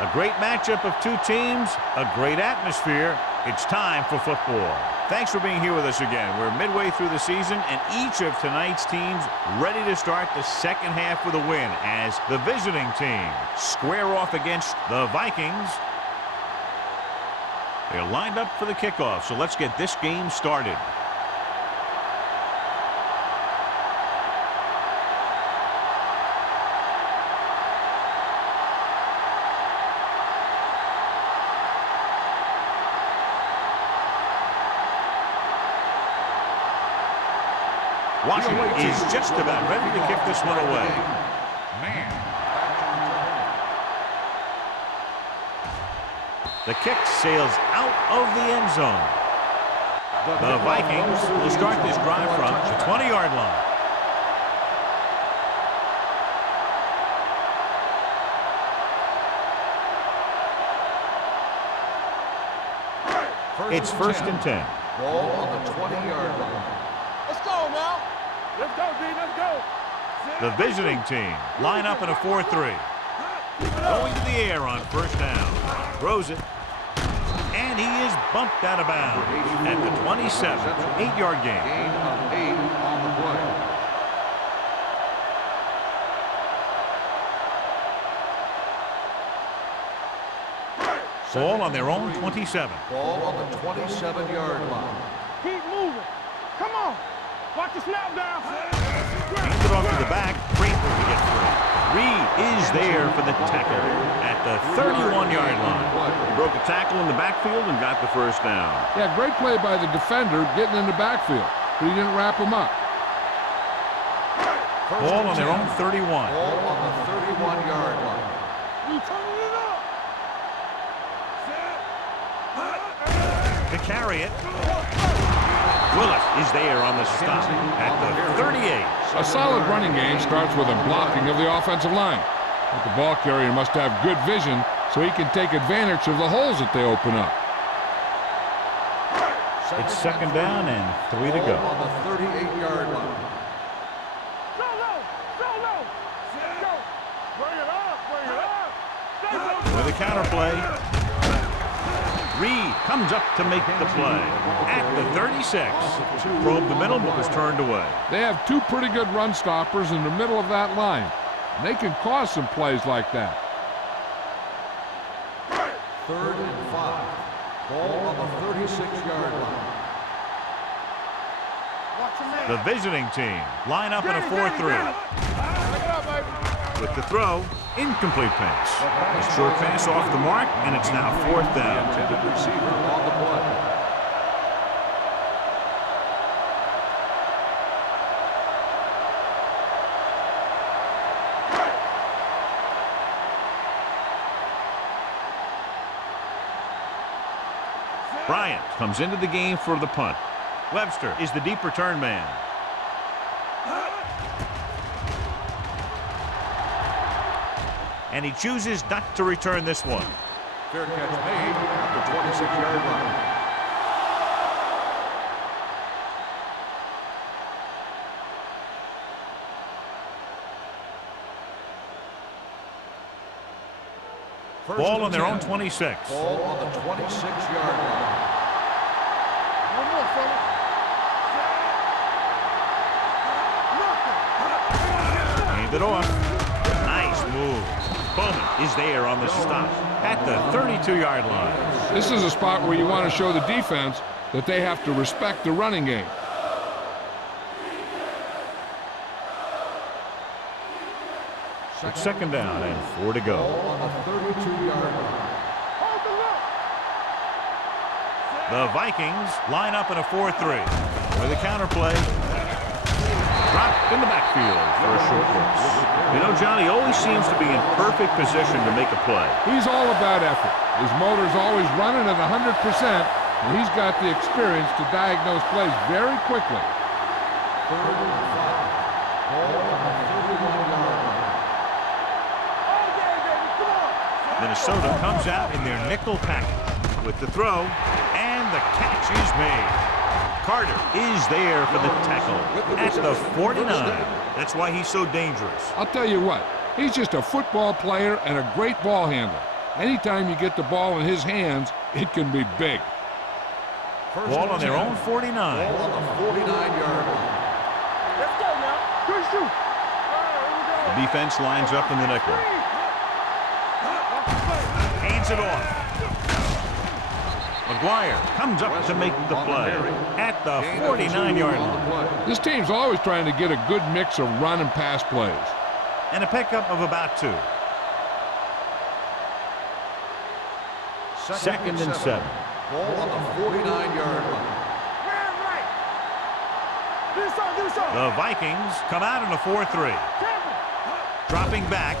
A great matchup of two teams, a great atmosphere. It's time for football. Thanks for being here with us again. We're midway through the season, and each of tonight's teams ready to start the second half with a win as the visiting team square off against the Vikings. They're lined up for the kickoff, so let's get this game started. Washington is just about ready to kick this one away. The kick sails out of the end zone. The Vikings will start this drive from the 20-yard line. It's first and 10. Ball on the 20-yard line. Let's go now. Let's go, D. Let's go. The visiting team line up in a 4-3. Going to the air on first down. Throws it. And he is bumped out of bounds at the 27. 8-yard gain. Gain of 8 on the play. Ball on their own 27. Ball on the 27-yard line. Keep moving. Come on. Watch the snap down. Hand it off to the back. Great to get free. Reed is there for the tackle at the 31-yard line. He broke a tackle in the backfield and got the first down. Yeah, great play by the defender getting in the backfield, but he didn't wrap him up. Ball on their own 31. Ball on the 31-yard line. We turning it up. To carry it. Willis is there on the stop at the 38. A solid running game starts with a blocking of the offensive line. But the ball carrier must have good vision so he can take advantage of the holes that they open up. It's second down and 3 to go. On the 38-yard line. Solo. Solo. Go. Bring it up. Bring it up. With a counter play. Reed comes up to make the play at the 36. Probed the middle but was turned away. They have two pretty good run stoppers in the middle of that line. And they can cause some plays like that. 3rd and 5. Ball on the 36-yard line. The visiting team line up in a 4-3. With the throw, incomplete pass. A short pass off the mark, and it's now 4th down. Intended receiver on the play. Bryant comes into the game for the punt. Webster is the deep return man. And he chooses not to return this one. Fair catch made at the 26-yard line. Ball on their own 26. Ball on the 26-yard line. One more, fella. Hand it off. Nice move. Bowman is there on the stop at the 32-yard line. This is a spot where you want to show the defense that they have to respect the running game. It's second down and 4 to go. Ball on the 32-yard line. The Vikings line up in a 4-3 with a counter play. Dropped in the backfield for a short loss. You know, John, he always seems to be in perfect position to make a play. He's all about effort. His motor's always running at 100%, and he's got the experience to diagnose plays very quickly. 3rd and 5. Ball on the 31-yard line. Minnesota comes out in their nickel package with the throw, and the catch is made. Carter is there for the tackle at the 49. That's why he's so dangerous. I'll tell you what, he's just a football player and a great ball handler. Anytime you get the ball in his hands, it can be big. Ball on their own 49. Ball on the 49-yard line. Let's go now. Good shoot. The defense lines up in the nickel. Hands it off. McGuire comes up to make the play at the 49-yard line. This team's always trying to get a good mix of run and pass plays. And a pickup of about 2. Second and 7. Ball on the 49-yard line. The Vikings come out in a 4-3. Dropping back.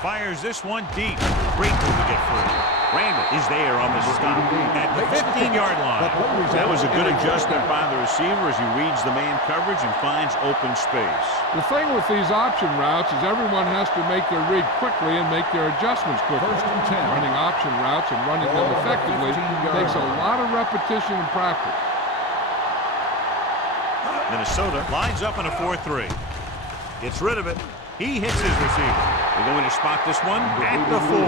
Fires this one deep. Great move to get free. Randall is there on the stop at the 15-yard line. That was a good adjustment by the receiver as he reads the man coverage and finds open space. The thing with these option routes is everyone has to make their read quickly and make their adjustments quickly. Running option routes and running them effectively takes a lot of repetition and practice. Minnesota lines up in a 4-3. Gets rid of it. He hits his receiver. We're going to spot this one at the 4.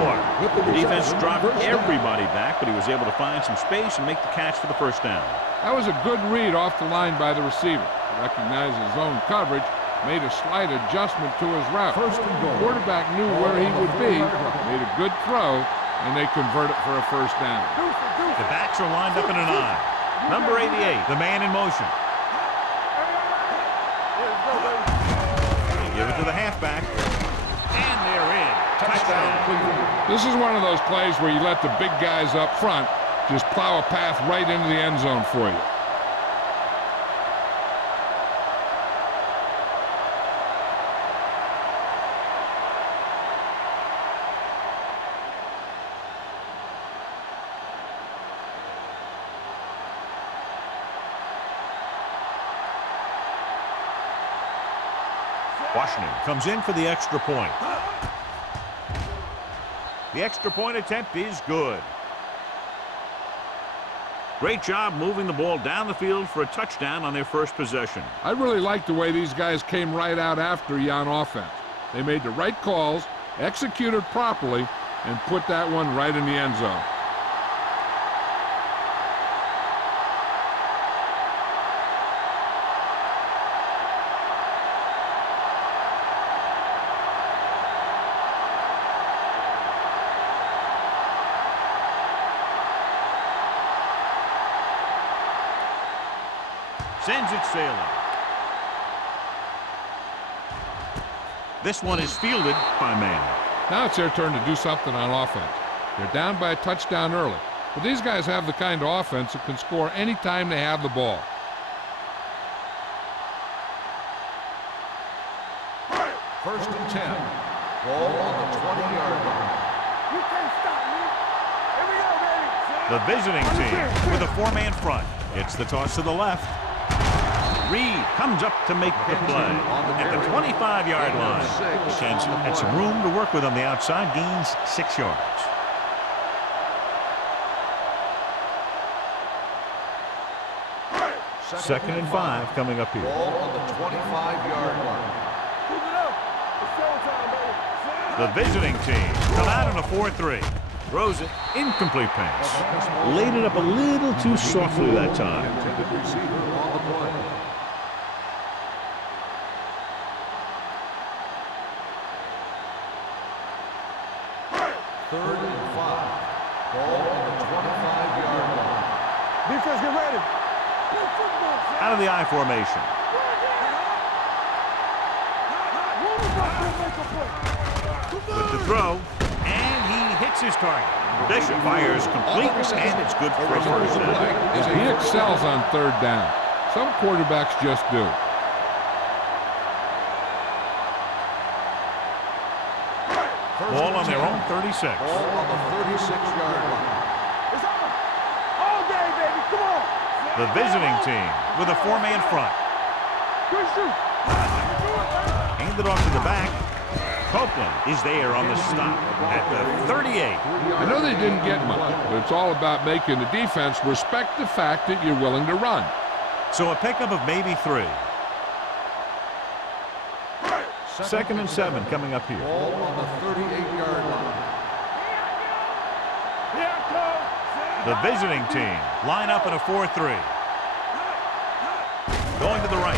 The defense dropped everybody back, but he was able to find some space and make the catch for the first down. That was a good read off the line by the receiver. He recognized his zone coverage, made a slight adjustment to his route. The quarterback knew where he would be, made a good throw, and they convert it for a first down. The backs are lined up in an I. Number 88, the man in motion. Give it to the halfback. And they're in. Touchdown. This is one of those plays where you let the big guys up front just plow a path right into the end zone for you. Washington comes in for the extra point. The extra point attempt is good. Great job moving the ball down the field for a touchdown on their first possession. I really like the way these guys came right out after you on offense. They made the right calls, executed properly, and put that one right in the end zone. Sends it sailing. This one is fielded by Mann. Now it's their turn to do something on offense. They're down by a touchdown early, but these guys have the kind of offense that can score any time they have the ball. First and 10. Ball on the 20-yard line. You can't stop me. Here we go, baby. The visiting team with a 4-man front. It's the toss to the left. Reed comes up to make the play at the 25-yard line. Ken's had some room to work with on the outside, gains 6 yards. Second and 5 coming up here. Ball on the 25-yard line. Keep it up. It's showtime, baby. The visiting team come out in a 4-3. Throws it, incomplete pass. Laid it up a little too softly that time. Intended receiver on the play. Third and 5. Ball on the 25-yard line. Defense, get ready. Play football, son. Out of the I formation. With the throw, and he hits his target. Bishop fires complete, and it's good for a first down. He excels on third down. Some quarterbacks just do. Ball on their own 36. Ball on the 36-yard line. It's on. All day, baby. Come on. The visiting team with a 4-man front. Good shoot. Handed off to the back. Copeland is there on the stop at the 38. I know they didn't get much, but it's all about making the defense respect the fact that you're willing to run. So a pickup of maybe 3. Second and 7 coming up here. Ball on the 38-yard line. The visiting team line up in a 4-3. Going to the right.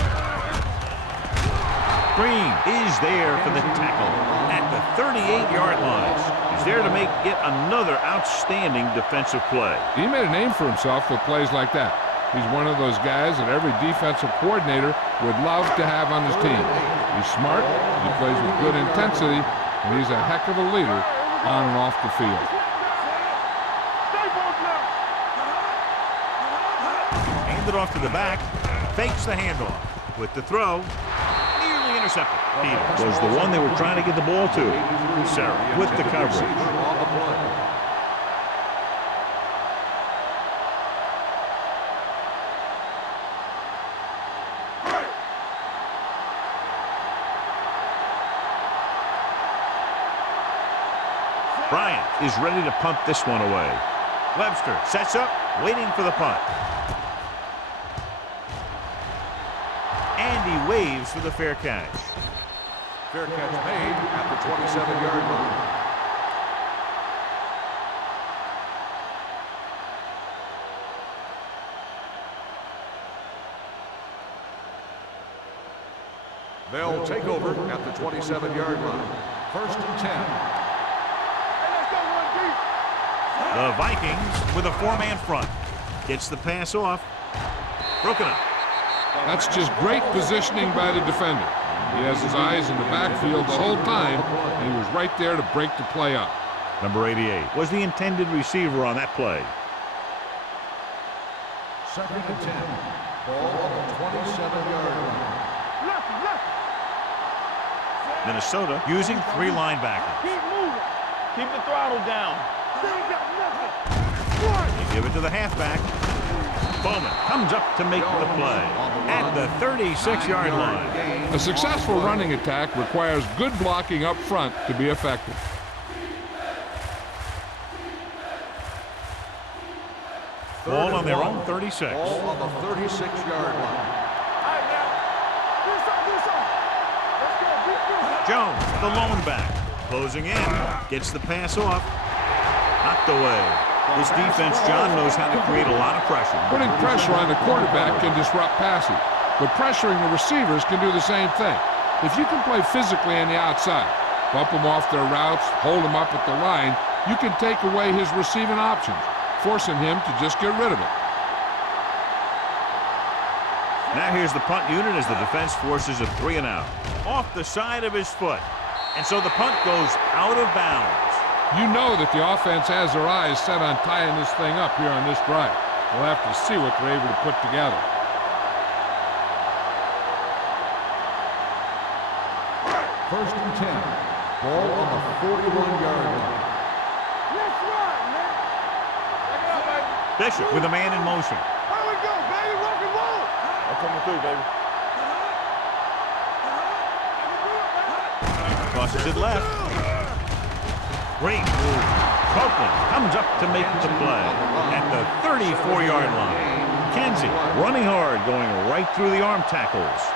Green is there for the tackle at the 38-yard line. He's there to make yet another outstanding defensive play. He made a name for himself with plays like that. He's one of those guys that every defensive coordinator would love to have on his team. He's smart, he plays with good intensity, and he's a heck of a leader on and off the field. Hand it off to the back, fakes the handoff with the throw. Intercepted. Peter was the one they were trying to get the ball to. Sarah with the coverage. Bryant is ready to punt this one away. Webster sets up, waiting for the punt. And he waves for the fair catch. Fair catch made at the 27-yard line. They'll take over at the 27-yard line. First and 10. The Vikings with a 4-man front. Gets the pass off. Broken up. That's just great positioning by the defender. He has his eyes in the backfield the whole time, and he was right there to break the play up. Number 88 was the intended receiver on that play. Second and 10. Ball on the 27-yard line. Minnesota using 3 linebackers. Keep moving. Keep the throttle down. You give it to the halfback. Bowman comes up to make the play at the 36-yard line. A successful running attack requires good blocking up front to be effective. Ball on their own 36. Ball on the 36-yard line. Jones, the lone back, closing in, gets the pass off, knocked away. This defense, John, knows how to create a lot of pressure. Putting pressure on the quarterback can disrupt passing, but pressuring the receivers can do the same thing. If you can play physically on the outside, bump them off their routes, hold them up at the line, you can take away his receiving options, forcing him to just get rid of it. Now here's the punt unit as the defense forces a 3 and out. Off the side of his foot. And so the punt goes out of bounds. You know that the offense has their eyes set on tying this thing up here on this drive. We'll have to see what they're able to put together. First and 10. Ball on the 41-yard line. Let's run, man. Check it out, baby. Bishop with a man in motion. Here we go, baby. Rock and roll. I'm coming through, baby. Crosses it left. Great move. Copeland comes up to make the play at the 34-yard line. Kenzie running hard, going right through the arm tackles.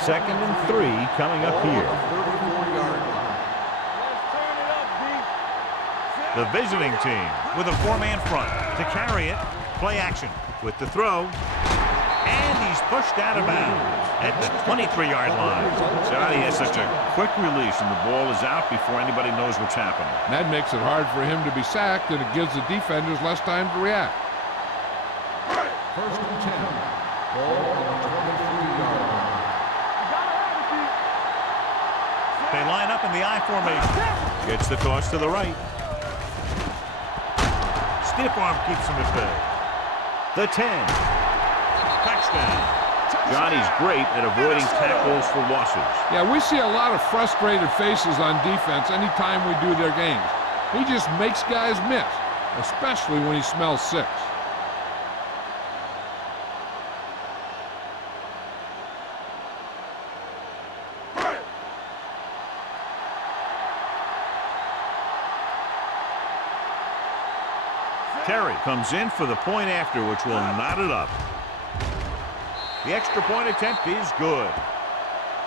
Second and 3 coming up here. The visiting team with a 4-man front to carry it. Play action with the throw. And he's pushed out of bounds at the 23-yard line. Johnny has such a quick release, and the ball is out before anybody knows what's happening. That makes it hard for him to be sacked, and it gives the defenders less time to react. First and 10. Ball on the 23-yard line. They line up in the I formation. Gets the toss to the right. Stiff arm keeps him at bay. The 10. Touchdown. Johnny's great at avoiding tackles for losses. Yeah, we see a lot of frustrated faces on defense anytime we do their games. He just makes guys miss, especially when he smells 6. Terry comes in for the point after, which will knot it up. The extra point attempt is good.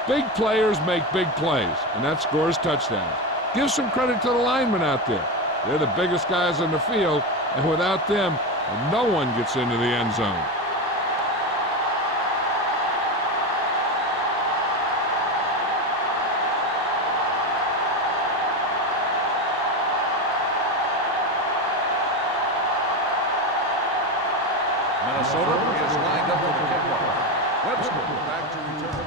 Big players make big plays, and that scores touchdowns. Give some credit to the linemen out there. They're the biggest guys on the field, and without them, no one gets into the end zone. Minnesota is lined up for the kickoff. Webster back to return.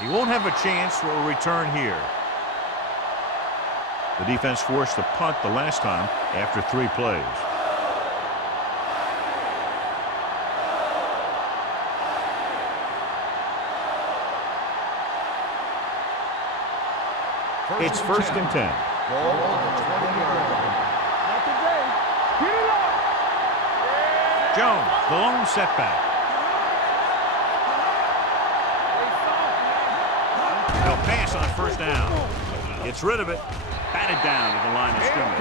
He won't have a chance for a return here. The defense forced a punt the last time after 3 plays. It's first and 10. Ball on the 20-yard line. Not today. Get it up. Jones, the lone setback. They'll pass on first down. Gets rid of it. Batted down at the line of scrimmage.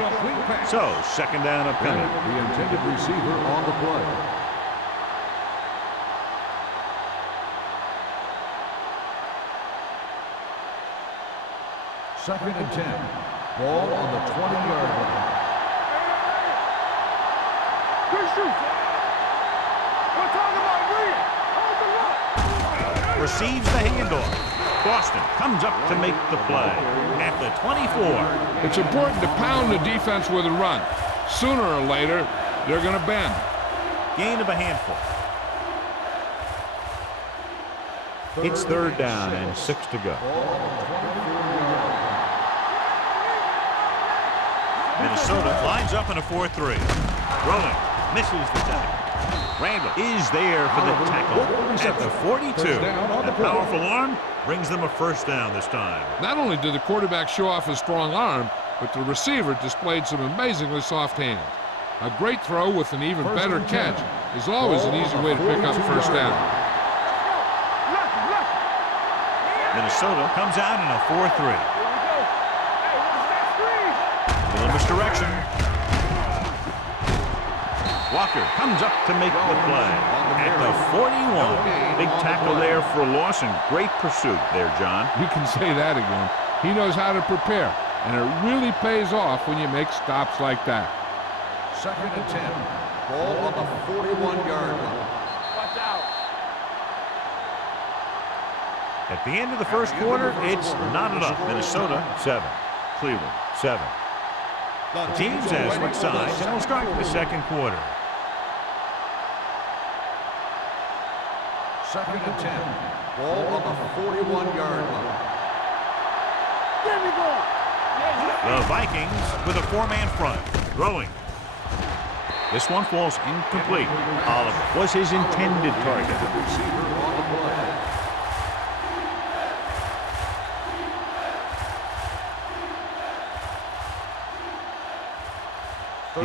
So, second down upcoming. The intended receiver on the play. Second and 10. Ball on the 20-yard line. Good shoot. We're talking about Reed. Hold the look. Receives the handoff. Boston comes up to make the play at the 24. It's important to pound the defense with a run. Sooner or later, they're going to bend. Gain of a handful. It's third down and 6 to go. Minnesota lines up in a 4-3. Rolling. Misses the tackle. Randall is there for the tackle at the 42. That powerful arm brings them a first down this time. Not only did the quarterback show off his strong arm, but the receiver displayed some amazingly soft hands. A great throw with an even better catch is always an easy way to pick up first down. Minnesota comes out in a 4-3. Little misdirection. Walker comes up to make the play at the 41. Big tackle there for a loss and great pursuit there, John. You can say that again. He knows how to prepare, and it really pays off when you make stops like that. Second and 10. Ball on the 41-yard line. Watch out. At the end of the first quarter, it's knotted up. Minnesota 7, Cleveland 7. The teams have switched sides and will start the second quarter. Second and 10. Ball on the 41-yard line. There we go. The Vikings with a 4-man front. Throwing. This one falls incomplete. Oliver was his intended target. Receiver on the play.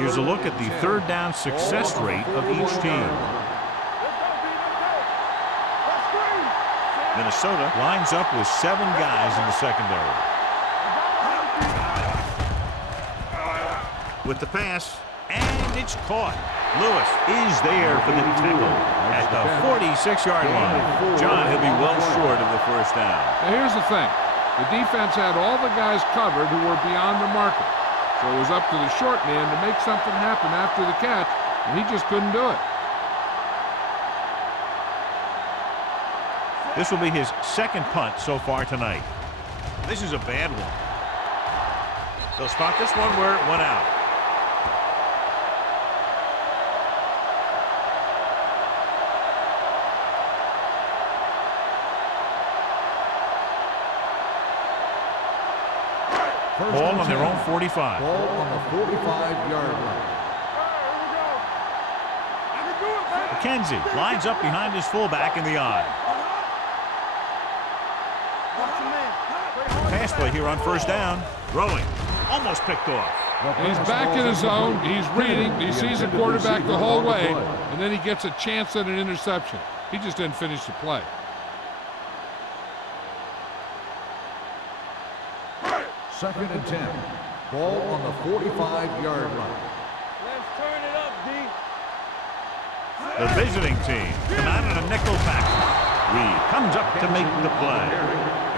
Here's a look at the third down success rate of each team. Minnesota lines up with 7 guys in the secondary. With the pass, and it's caught. Lewis is there for the tackle at the 46-yard line. John, he'll be well short of the first down. Now here's the thing. The defense had all the guys covered who were beyond the marker. So it was up to the short man to make something happen after the catch, and he just couldn't do it. This will be his second punt so far tonight. This is a bad one. They'll spot this one where it went out. Ball on their own 45. Ball on the 45-yard line. McKenzie lines up behind his fullback in the eye. Pass play here on first down. Throwing. Almost picked off. He's back in his zone. He's reading. He sees the quarterback the whole way, and then he gets a chance at an interception. He just didn't finish the play. Second and 10. Ball on the 45-yard line. Let's turn it up, D. The visiting team come out in a nickel package. Reed comes up to make the play.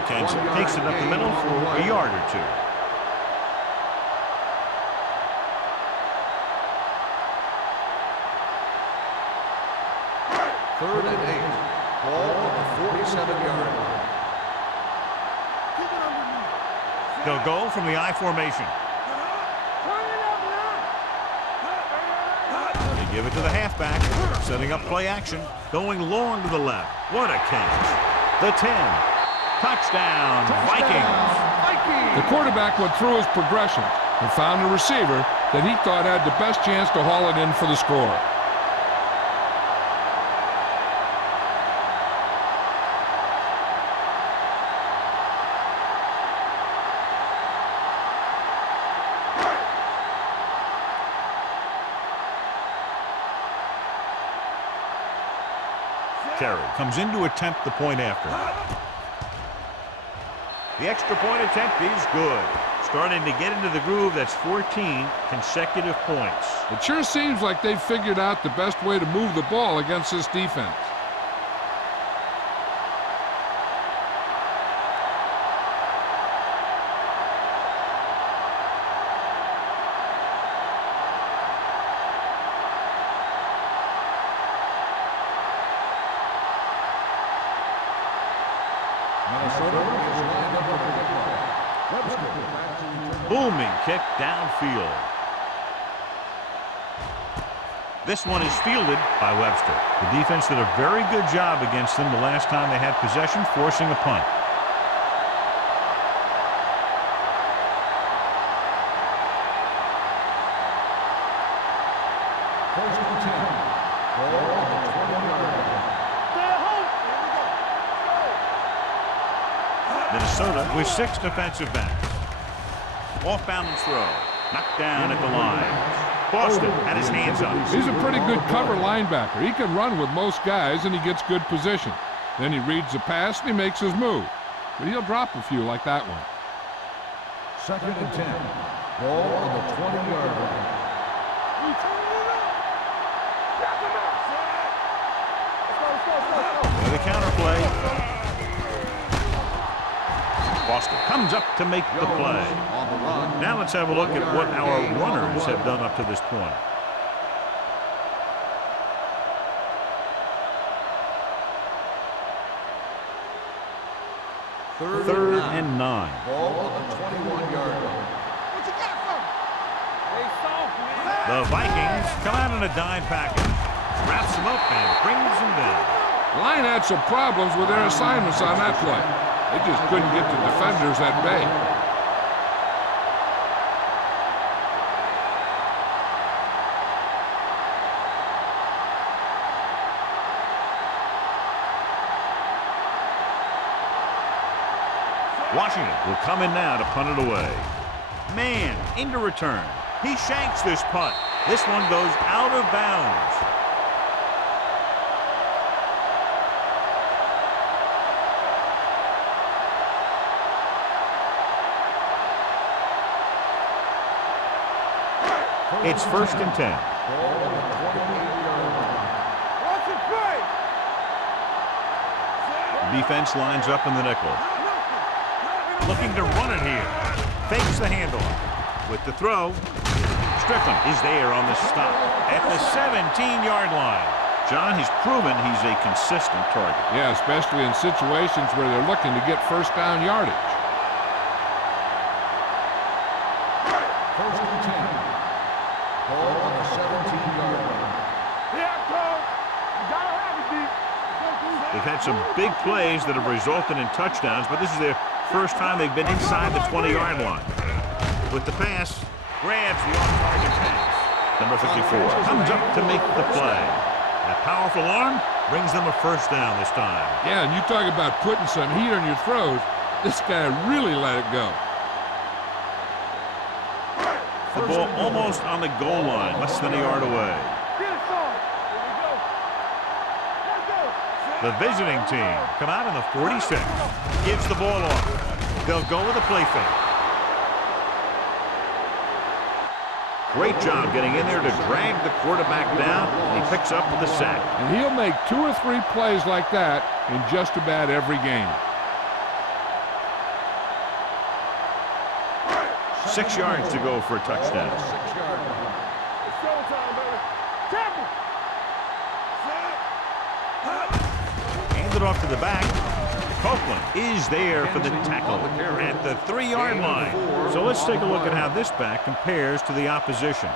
McKenzie takes it up the middle for a yard or two. Third and 8. Ball on the 47-yard line. They'll go from the I formation. They give it to the halfback, setting up play action, going long to the left. What a catch. The 10. Touchdown, Vikings. The quarterback went through his progressions and found a receiver that he thought had the best chance to haul it in for the score. Terry comes in to attempt the point after. The extra point attempt is good. Starting to get into the groove. That's 14 consecutive points. It sure seems like they've figured out the best way to move the ball against this defense. Booming kick downfield. This one is fielded by Webster. The defense did a very good job against them the last time they had possession, forcing a punt. First and 10. Ball on the 20-yard line. Minnesota with 6 defensive backs. Off balance throw. Knocked down at the line. Boston had his hands on it. He's a pretty good cover linebacker. He can run with most guys, and he gets good position. Then he reads the pass, and he makes his move. But he'll drop a few like that one. Second and 10. Ball on the 20-yard line. The counter play. Boston comes up to make the play. Now let's have a look at what our runners have done up to this point. Third and 9. Ball on the 21-yard line. The Vikings come out in a dime package, wraps them up and brings them down. The line had some problems with their assignments on that play. They just couldn't get the defenders at bay. Washington will come in now to punt it away. Man, into return. He shanks this punt. This one goes out of bounds. It's first and 10. Defense lines up in the nickel. Looking to run it here. Fakes the handoff. With the throw, Strickland is there on the stop at the 17-yard line. John has proven he's a consistent target. Yeah, especially in situations where they're looking to get first down yardage. First and 10. Ball on the 17-yard line. They've had some big plays that have resulted in touchdowns, but this is their first time they've been inside the 20-yard line. With the pass, grabs the off-target pass. Number 54 comes up to make the play. That powerful arm brings them a first down this time. Yeah, and you talk about putting some heat on your throws. This guy really let it go. The ball almost on the goal line, less than a yard away. The visiting team come out in the 46. Gives the ball off. They'll go with a play fake. Great job getting in there to drag the quarterback down, and he picks up with the sack. And he'll make 2 or 3 plays like that in just about every game. 6 yards to go for a touchdown. It's showtime, baby. Temple. Hand it off to the back. Copeland is there for the tackle at the 3-yard line. So let's take a look at how this back compares to the opposition.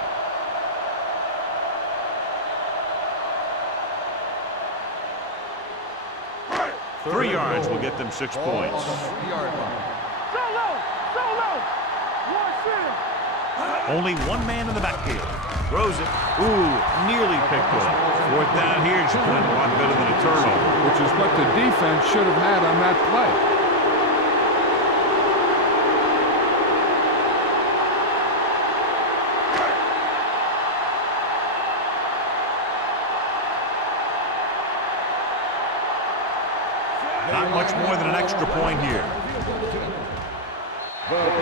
Three yards will get them 6 points. Only one man in the backfield. Throws it. Ooh, nearly picked off. 4th down here should win a lot better than a turnover. Which is what the defense should have had on that play. Not much more than an extra point here.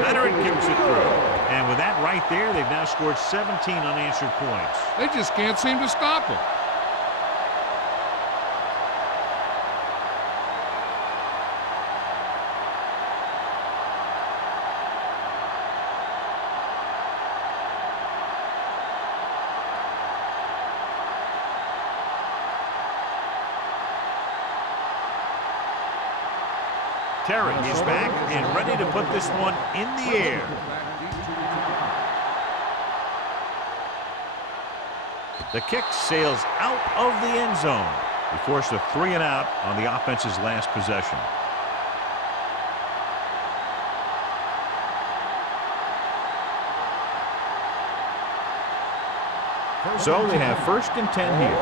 Leonard kicks it through. And with that right there, they've now scored 17 unanswered points. They just can't seem to stop him. Terry is back and ready to put this one in the air. The kick sails out of the end zone. He forced a 3-and-out on the offense's last possession. So they have 1st and 10 here.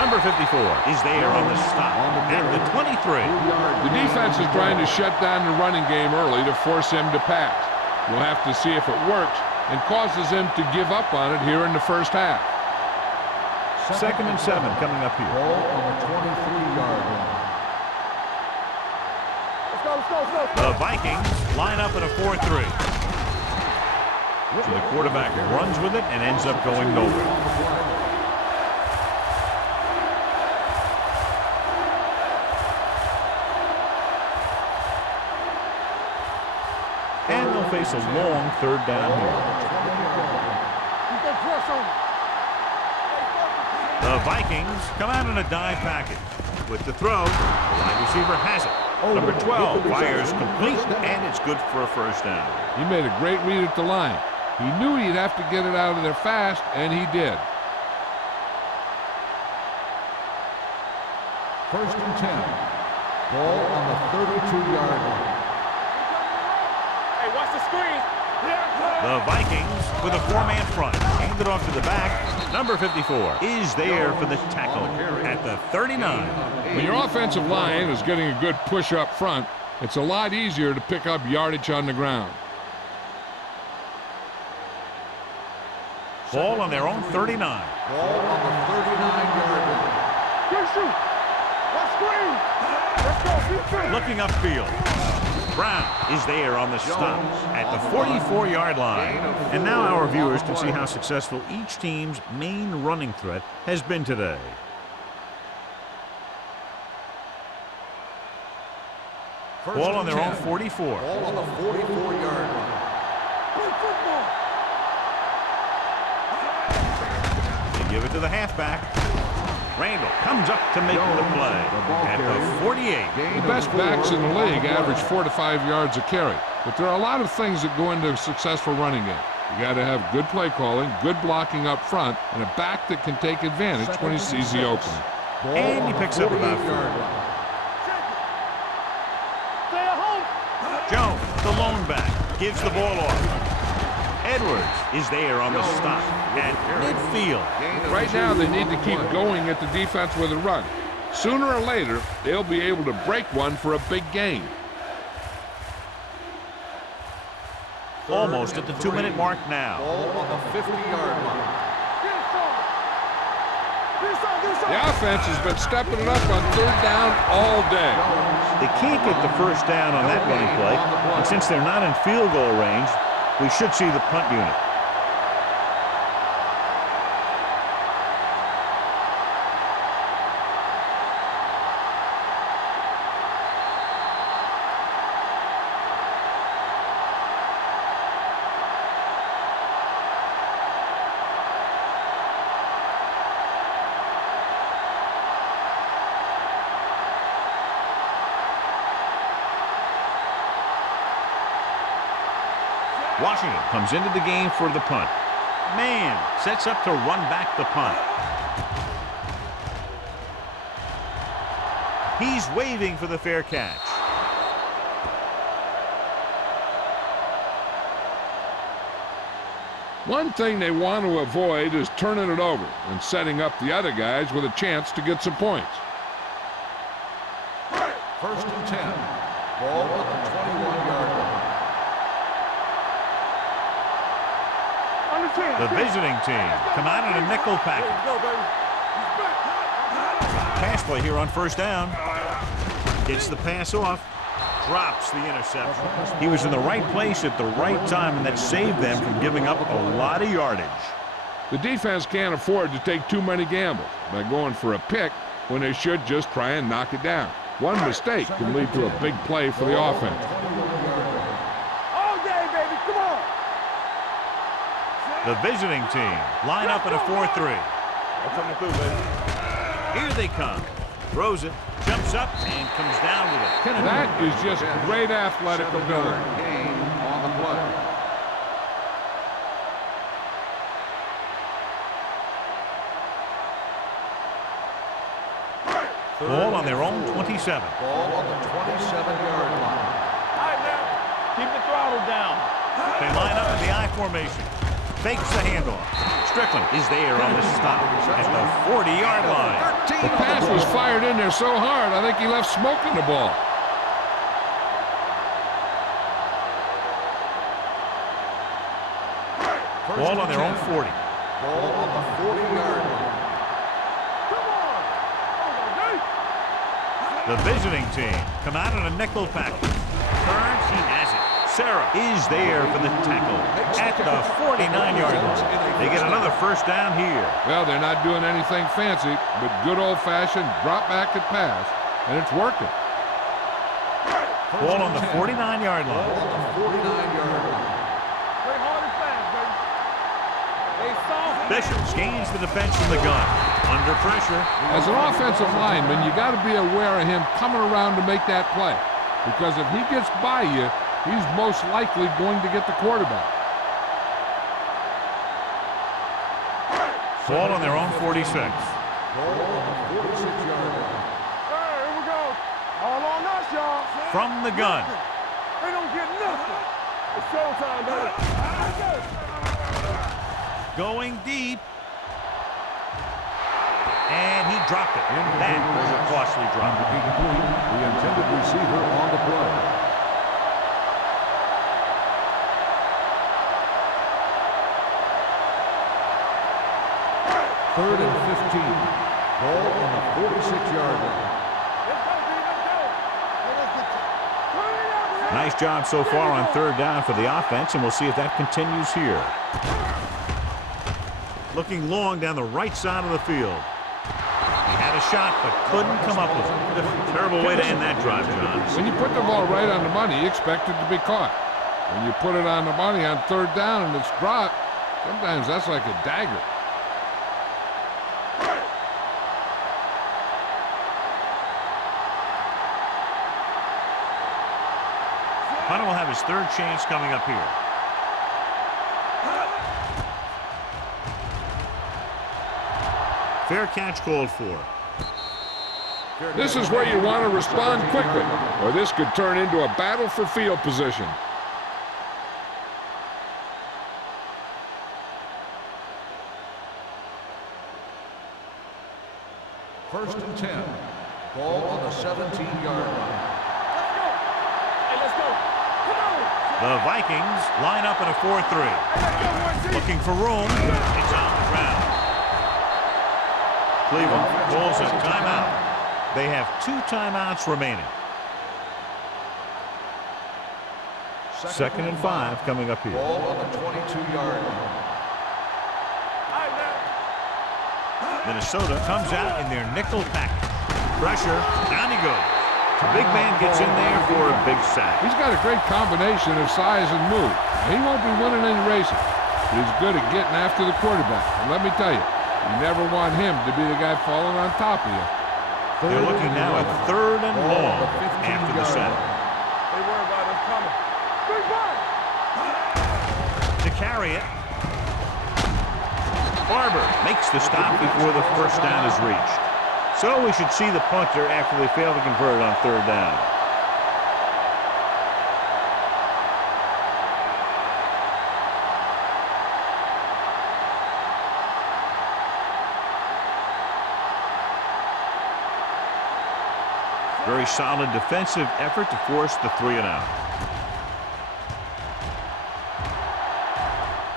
Number 54 is there on the stop at the 23. The defense is trying to shut down the running game early to force him to pass. We'll have to see if it works and causes him to give up on it here in the first half. 2nd and 7 coming up here. Ball on the 23-yard line. Let's go. The Vikings line up in a 4-3. So the quarterback runs with it and ends up going nowhere. And they'll face a long 3rd down here. The Vikings come out in a dime package. With the throw, the wide receiver has it. Number 12 fires complete, and it's good for a 1st down. He made a great read at the line. He knew he'd have to get it out of there fast, and he did. 1st and 10. Ball on the 32-yard line. Hey, watch the screen. The Vikings with a 4-man front. Hand it off to the back. Number 54 is there for the tackle at the 39. When your offensive line is getting a good push up front, it's a lot easier to pick up yardage on the ground. Ball on their own 39. Ball on the 39-yard line. Good shoot. Let's screen. Let's go. Defense. Looking upfield. Brown is there on the stop at the 44-yard line. And now our viewers can see how successful each team's main running threat has been today. Ball on their own 44. Ball on the 44-yard line. They give it to the halfback. Randall comes up to make the play at the 48. The best backs in the league average 4 to 5 yards a carry. But there are a lot of things that go into a successful running game. You got to have good play calling, good blocking up front, and a back that can take advantage when he sees the opening. And he picks up about 4. Stay at home. Jones, the lone back, gives the ball off. Edwards is there on the stop at midfield. Right now, they need to keep going at the defense with a run. Sooner or later, they'll be able to break one for a big gain. Almost at the 2-minute mark now. Ball on the 50-yard line. The offense has been stepping it up on third down all day. They can't get the first down on that running play, and since they're not in field goal range, we should see the punt unit. Washington comes into the game for the punt. Man sets up to run back the punt. He's waving for the fair catch. One thing they want to avoid is turning it over and setting up the other guys with a chance to get some points. First and 10. Ball at the 21-yard line. The visiting team come out in a nickel package. Pass play here on first down. Gets the pass off. Drops the interception. He was in the right place at the right time, and that saved them from giving up a lot of yardage. The defense can't afford to take too many gambles by going for a pick when they should just try and knock it down. One mistake can lead to a big play for the offense. All day, baby, come on. The visiting team line up in a 4-3. Here they come. Throws it, jumps up, and comes down with it. That is just great athletic ability. Gain on the play. Ball on their own 27. Ball on the 27-yard line. All right, man. Keep the throttle down. They line up in the I formation. Fakes the handoff. Strickland is there on the stop at the 40-yard line. The pass was fired in there so hard, I think he left smoke in the ball. Ball on their own 40. Ball on the 40-yard line. Come on. The visiting team come out in a nickel package. Turns, he has it. Sarah is there for the tackle at the 49-yard line. They get another first down here. Well, they're not doing anything fancy, but good old-fashioned drop back and pass, and it's working. Ball on the 49-yard Ball line. on the 49-yard line. Play hard and fast, baby. They soft. Bishop gains the defense from the gun. Under pressure. As an offensive lineman, you got to be aware of him coming around to make that play, because if he gets by you, he's most likely going to get the quarterback. Ball on their own 46. Ball on the 46-yard line. Hey, here we go. All on us, y'all. From the gun. They don't get nothing. It's showtime, baby. Going deep. And he dropped it. That was a costly drop. Incomplete. The intended receiver on the play. Third and 15. Ball on the 46-yard line. Let's go, B. Let's go. Turn it up, man. Nice job so far on third down for the offense, and we'll see if that continues here. Looking long down the right side of the field. He had a shot, but couldn't come up with it. Terrible way to end that drive, John. When you put the ball right on the money, you expect it to be caught. When you put it on the money on third down and it's dropped, sometimes that's like a dagger. Hunter will have his third chance coming up here. Fair catch called for. This is where you want to respond quickly, or this could turn into a battle for field position. First and 10. Ball on the 17-yard line. Let's go. Hey, let's go. Come on. The Vikings line up in a 4-3. Hey, let's go, 1-2. Looking for room. It's on the ground. Cleveland calls a timeout. They have 2 timeouts remaining. 2nd and 5 coming up here. Ball on the 22-yard line. Minnesota comes out in their nickel package. Pressure, down he goes. The big man gets in there for a big sack. He's got a great combination of size and move. He won't be winning any races, but he's good at getting after the quarterback. And let me tell you, you never want him to be the guy falling on top of you. They're looking now at 3rd and long after the sack. They worry about us coming. Big ball. To carry it, Barber makes the stop before the first down is reached. So we should see the punter after they fail to convert on 3rd down. Very solid defensive effort to force the 3 and out.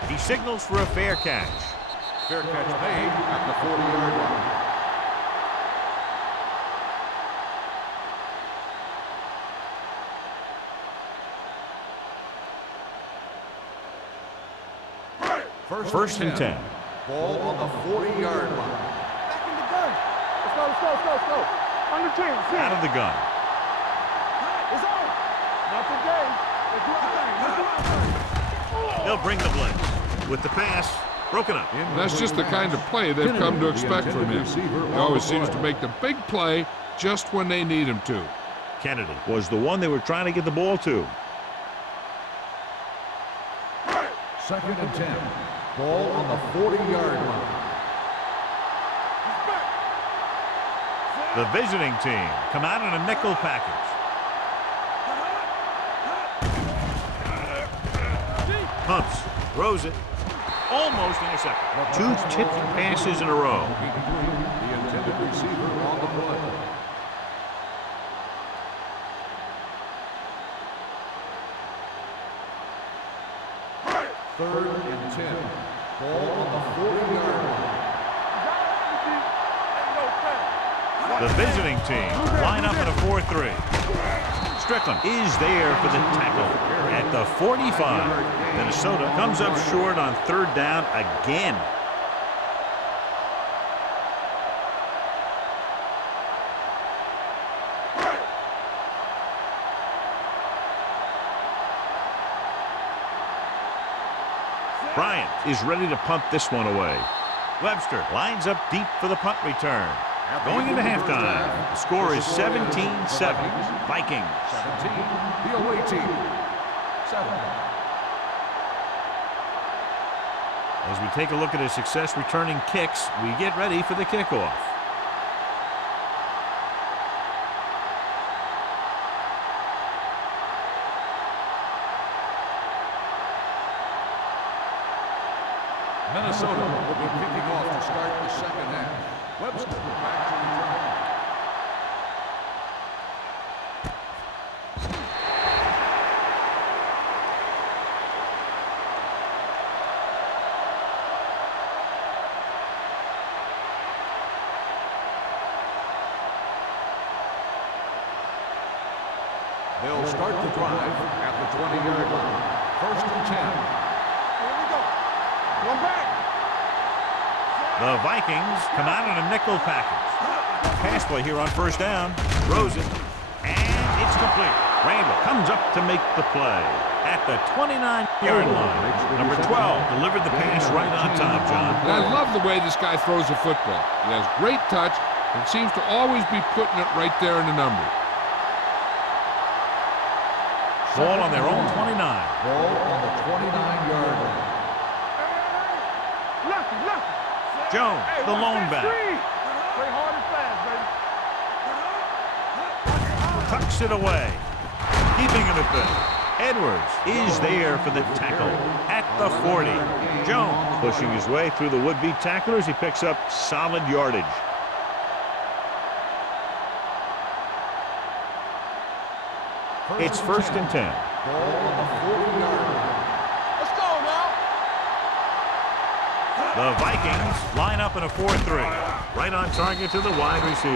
He signals for a fair catch. Fair catch made at the 40-yard line. First and 10. Ball on the 40-yard line. Back in the gun. Let's go, let's go, let's go, let's go. Under 10, Out of the gun. It's on. Not today. Let's do our thing. They'll bring the blitz. With the pass, broken up. That's just the kind of play they've come to expect from him. He always seems to make the big play just when they need him to. Kennedy was the one they were trying to get the ball to. 2nd and 10. Ball on the 40-yard line. The visiting team come out in a nickel package. Pumps, throws it, almost intercepted. 2 tipped passes in a row. The intended receiver on the play. Third and 10. Ball on the 40-yard line. The visiting team line up in a 4-3. Strickland is there for the tackle at the 45. Minnesota comes up short on 3rd down again. Bryant is ready to punt this one away. Webster lines up deep for the punt return. Going into halftime, the score is 17-7. Vikings. 17. The away team. 7. As we take a look at his success returning kicks, we get ready for the kickoff. Minnesota will be kicking off to start the second half. Webster back to return. They'll start the drive at the 20-yard line. 1st and 10. Here we go. One back. The Vikings come out in a nickel package. Pass play here on 1st down. Throws it. And it's complete. Randall comes up to make the play at the 29-yard line. Number 12 delivered the pass right on time, John. And I love the way this guy throws the football. He has great touch and seems to always be putting it right there in the number. Ball on their own 29. Ball on the 29-yard line. Lefty. Jones, the lone back. Play hard and fast, baby. Tucks it away. Keeping him at bay. Edwards is there for the tackle at the 40. Jones pushing his way through the would-be tacklers. He picks up solid yardage. It's 1st and 10. Ball on the 40-yard line. Let's go now. The Vikings line up in a 4-3. Right on target to the wide receiver.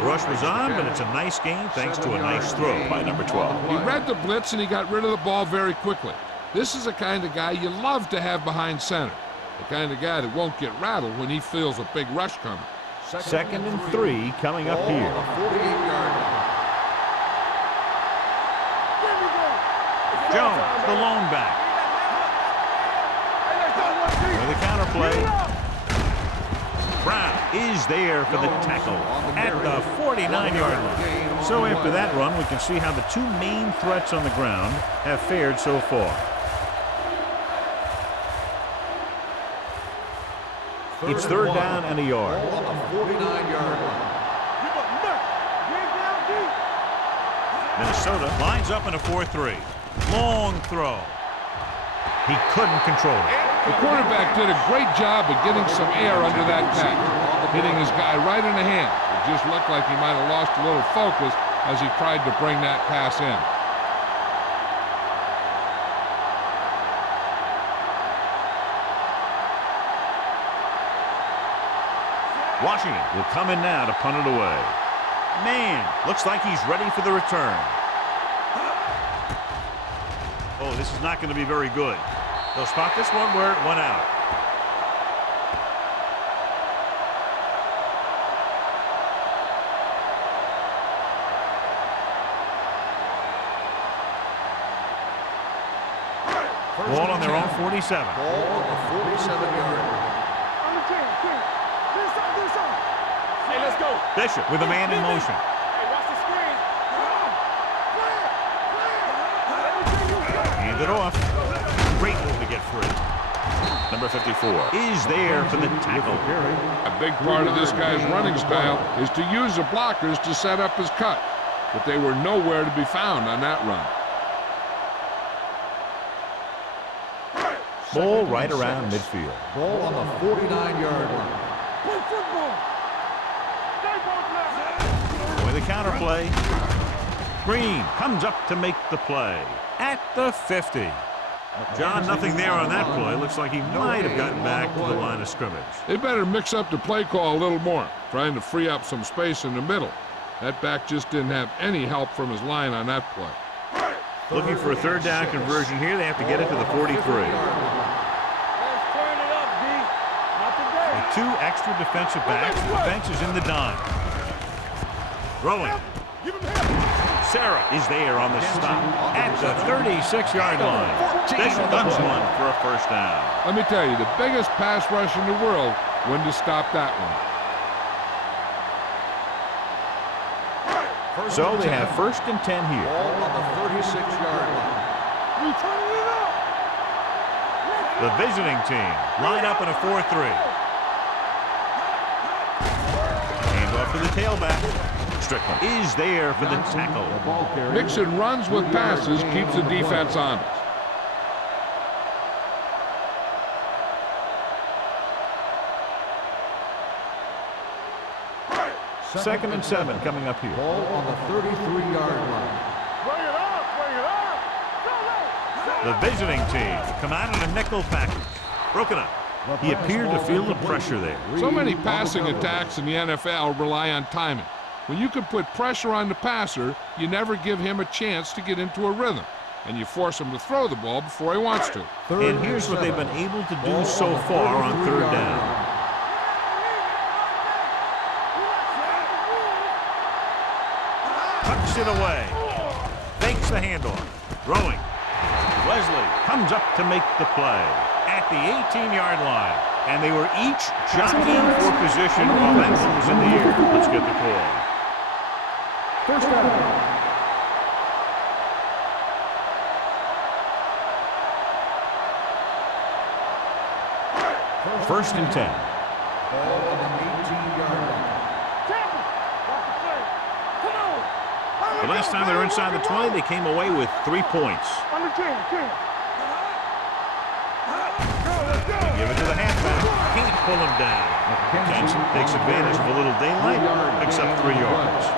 The rush was on, but it's a nice gain thanks to a nice throw by number 12. He read the blitz and he got rid of the ball very quickly. This is the kind of guy you love to have behind center. The kind of guy that won't get rattled when he feels a big rush coming. 2nd and 3 coming up here. 48-yard line. Jones, the lone back. With the counter play. Brown is there for the tackle at the 49-yard line. So after that run, we can see how the two main threats on the ground have fared so far. It's 3rd down and a yard. On the 49-yard line. Minnesota lines up in a 4-3. Long throw. He couldn't control it. The quarterback did a great job of getting some air under that pass, hitting his guy right in the hand. It just looked like he might have lost a little focus as he tried to bring that pass in. Washington will come in now to punt it away. Man, looks like he's ready for the return. Oh, this is not going to be very good. They'll spot this one where it went out. Ball on their own 47. Ball on the 47-yard line. Hey, let's go. Bishop with a man in motion. Hey, watch the screen. Hand it off. Great move to get free. Number 54 is there for the tackle. A big part of this guy's running style is to use the blockers to set up his cut, but they were nowhere to be found on that run. Ball right around midfield. Ball on the 49-yard line. Play football. Stay ball With a counter play. Green comes up to make the play at the 50. John, nothing there on that play. Looks like he might have gotten back to the line of scrimmage. They better mix up the play call a little more, trying to free up some space in the middle. That back just didn't have any help from his line on that play. Looking for a 3rd down conversion here. They have to get it to the 43. Let's turn it up, D. Not today. With 2 extra defensive backs, the defense is in the dime. Throwing. Give him help. Sarah is there on the stop at the 36-yard line. Bishop ducks one for a 1st down. Let me tell you, the biggest pass rush in the world wouldn't have stopped that one. So they have 1st and 10 here. Ball on the 36-yard line. We turning it up. The visiting team line up in a 4-3. Hand off to the tailback. Strickland is there for the tackle. Mixing runs with passes keeps the defense honest. 2nd and 7 coming up here. Ball on the 33-yard line. Bring it up. Bring it up. The visiting team come out in a nickel package. Broken up. He appeared to feel the pressure there. So many passing attacks in the NFL rely on timing. When you can put pressure on the passer, you never give him a chance to get into a rhythm, and you force him to throw the ball before he wants to. And here's what they've been able to do so far on 3rd down. Tucks it away. Fakes the handoff. Throwing. Wesley comes up to make the play at the 18-yard line. And they were each jockeying for position while that one was in the air. Let's get the call. 1st down. 1st and 10. Ball on the 18-yard line. The last time they were inside the 20, they came away with 3 points. Under 10. Give it to the halfback. Can't pull him down. Jensen takes advantage of a little daylight, picks up 3 yards.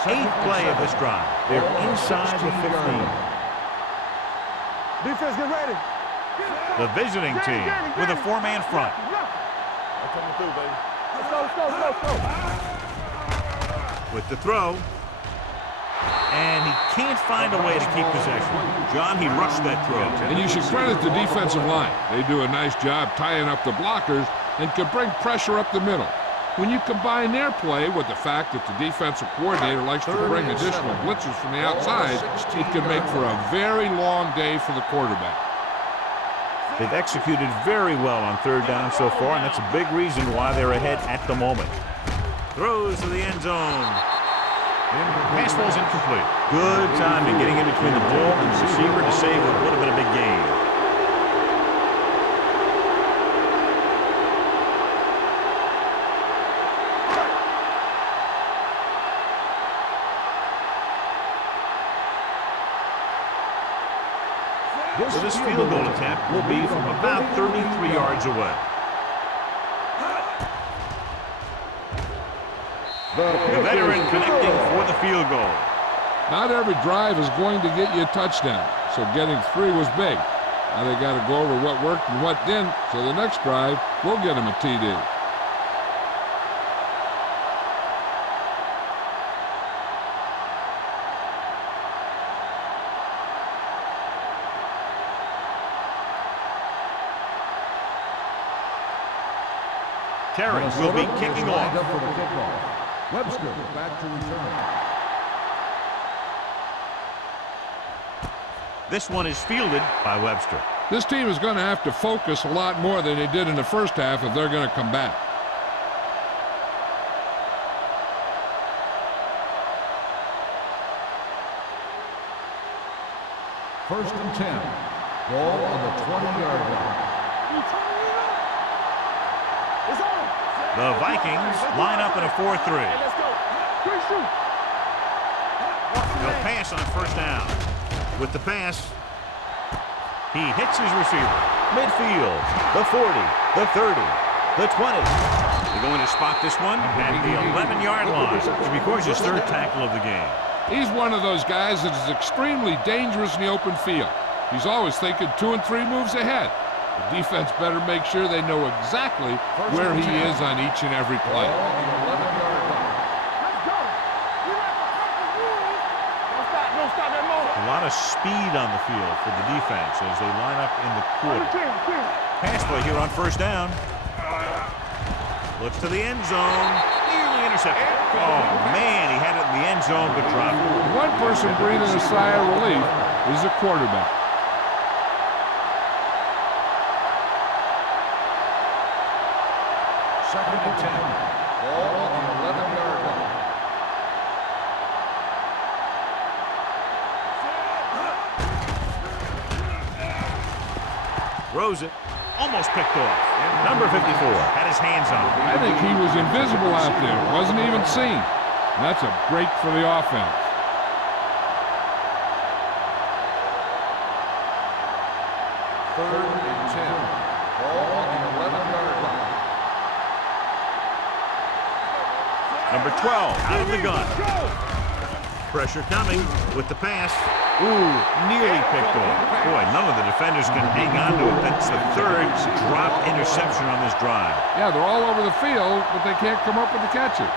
Eighth play of this drive. They're inside the 15. Defense, get ready. The visiting team with a four-man front. I'm coming through, baby. Let's go. With the throw. And he can't find a way to keep possession. John, he rushed that throw. And you should credit the defensive line. They do a nice job tying up the blockers and can bring pressure up the middle. When you combine their play with the fact that the defensive coordinator likes to bring additional blitzers from the outside, it can make for a very long day for the quarterback. They've executed very well on third down so far, and that's a big reason why they're ahead at the moment. Throws to the end zone. Pass ball's incomplete. Good timing getting in between the ball and the receiver to save what would have been a big gain. So this field goal attempt will be from about 33 yards away. The veteran connecting for the field goal. Not every drive is going to get you a touchdown, so getting 3 was big. Now they got to go over what worked and what didn't, so the next drive will get them a TD. Terry will be kicking off. Up for the kickoff. Webster back to return. This one is fielded by Webster. This team is going to have to focus a lot more than they did in the first half if they're going to come back. First and 10. Ball on the 20-yard line. The Vikings line up in a 4-3. Let's go. Quick shoot. They'll pass on first down. With the pass, he hits his receiver. Midfield, the 40, the 30, the 20. They're going to spot this one at the 11-yard line. He records his third tackle of the game. He's one of those guys that is extremely dangerous in the open field. He's always thinking 2 and 3 moves ahead. The defense better make sure they know exactly where he is on each and every play. Let's go. Don't stop that moment. A lot of speed on the field for the defense as they line up in the quarter. Pass play here on first down. Looks to the end zone. Nearly intercepted. Oh, man, he had it in the end zone but dropped it. One person breathing a sigh of relief is the quarterback. Second and 10. Ball on the 11-yard line. Throws it. Almost picked off. Number 54 had his hands on it. I think he was invisible out there. Wasn't even seen. And that's a break for the offense. Third and 10. Ball on the 11-yard line. Number 12 out of the gun. Pressure coming with the pass. Ooh, nearly picked off. Boy, none of the defenders can hang on to it. That's the third drop interception on this drive. Yeah, they're all over the field, but they can't come up with the catch it.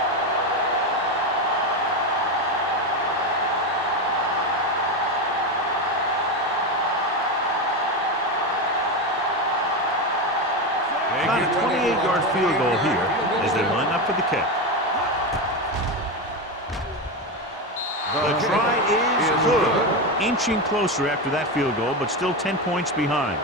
About a 28-yard field goal here as they line up for the kick. The try is good. Inching closer after that field goal, but still 10 points behind.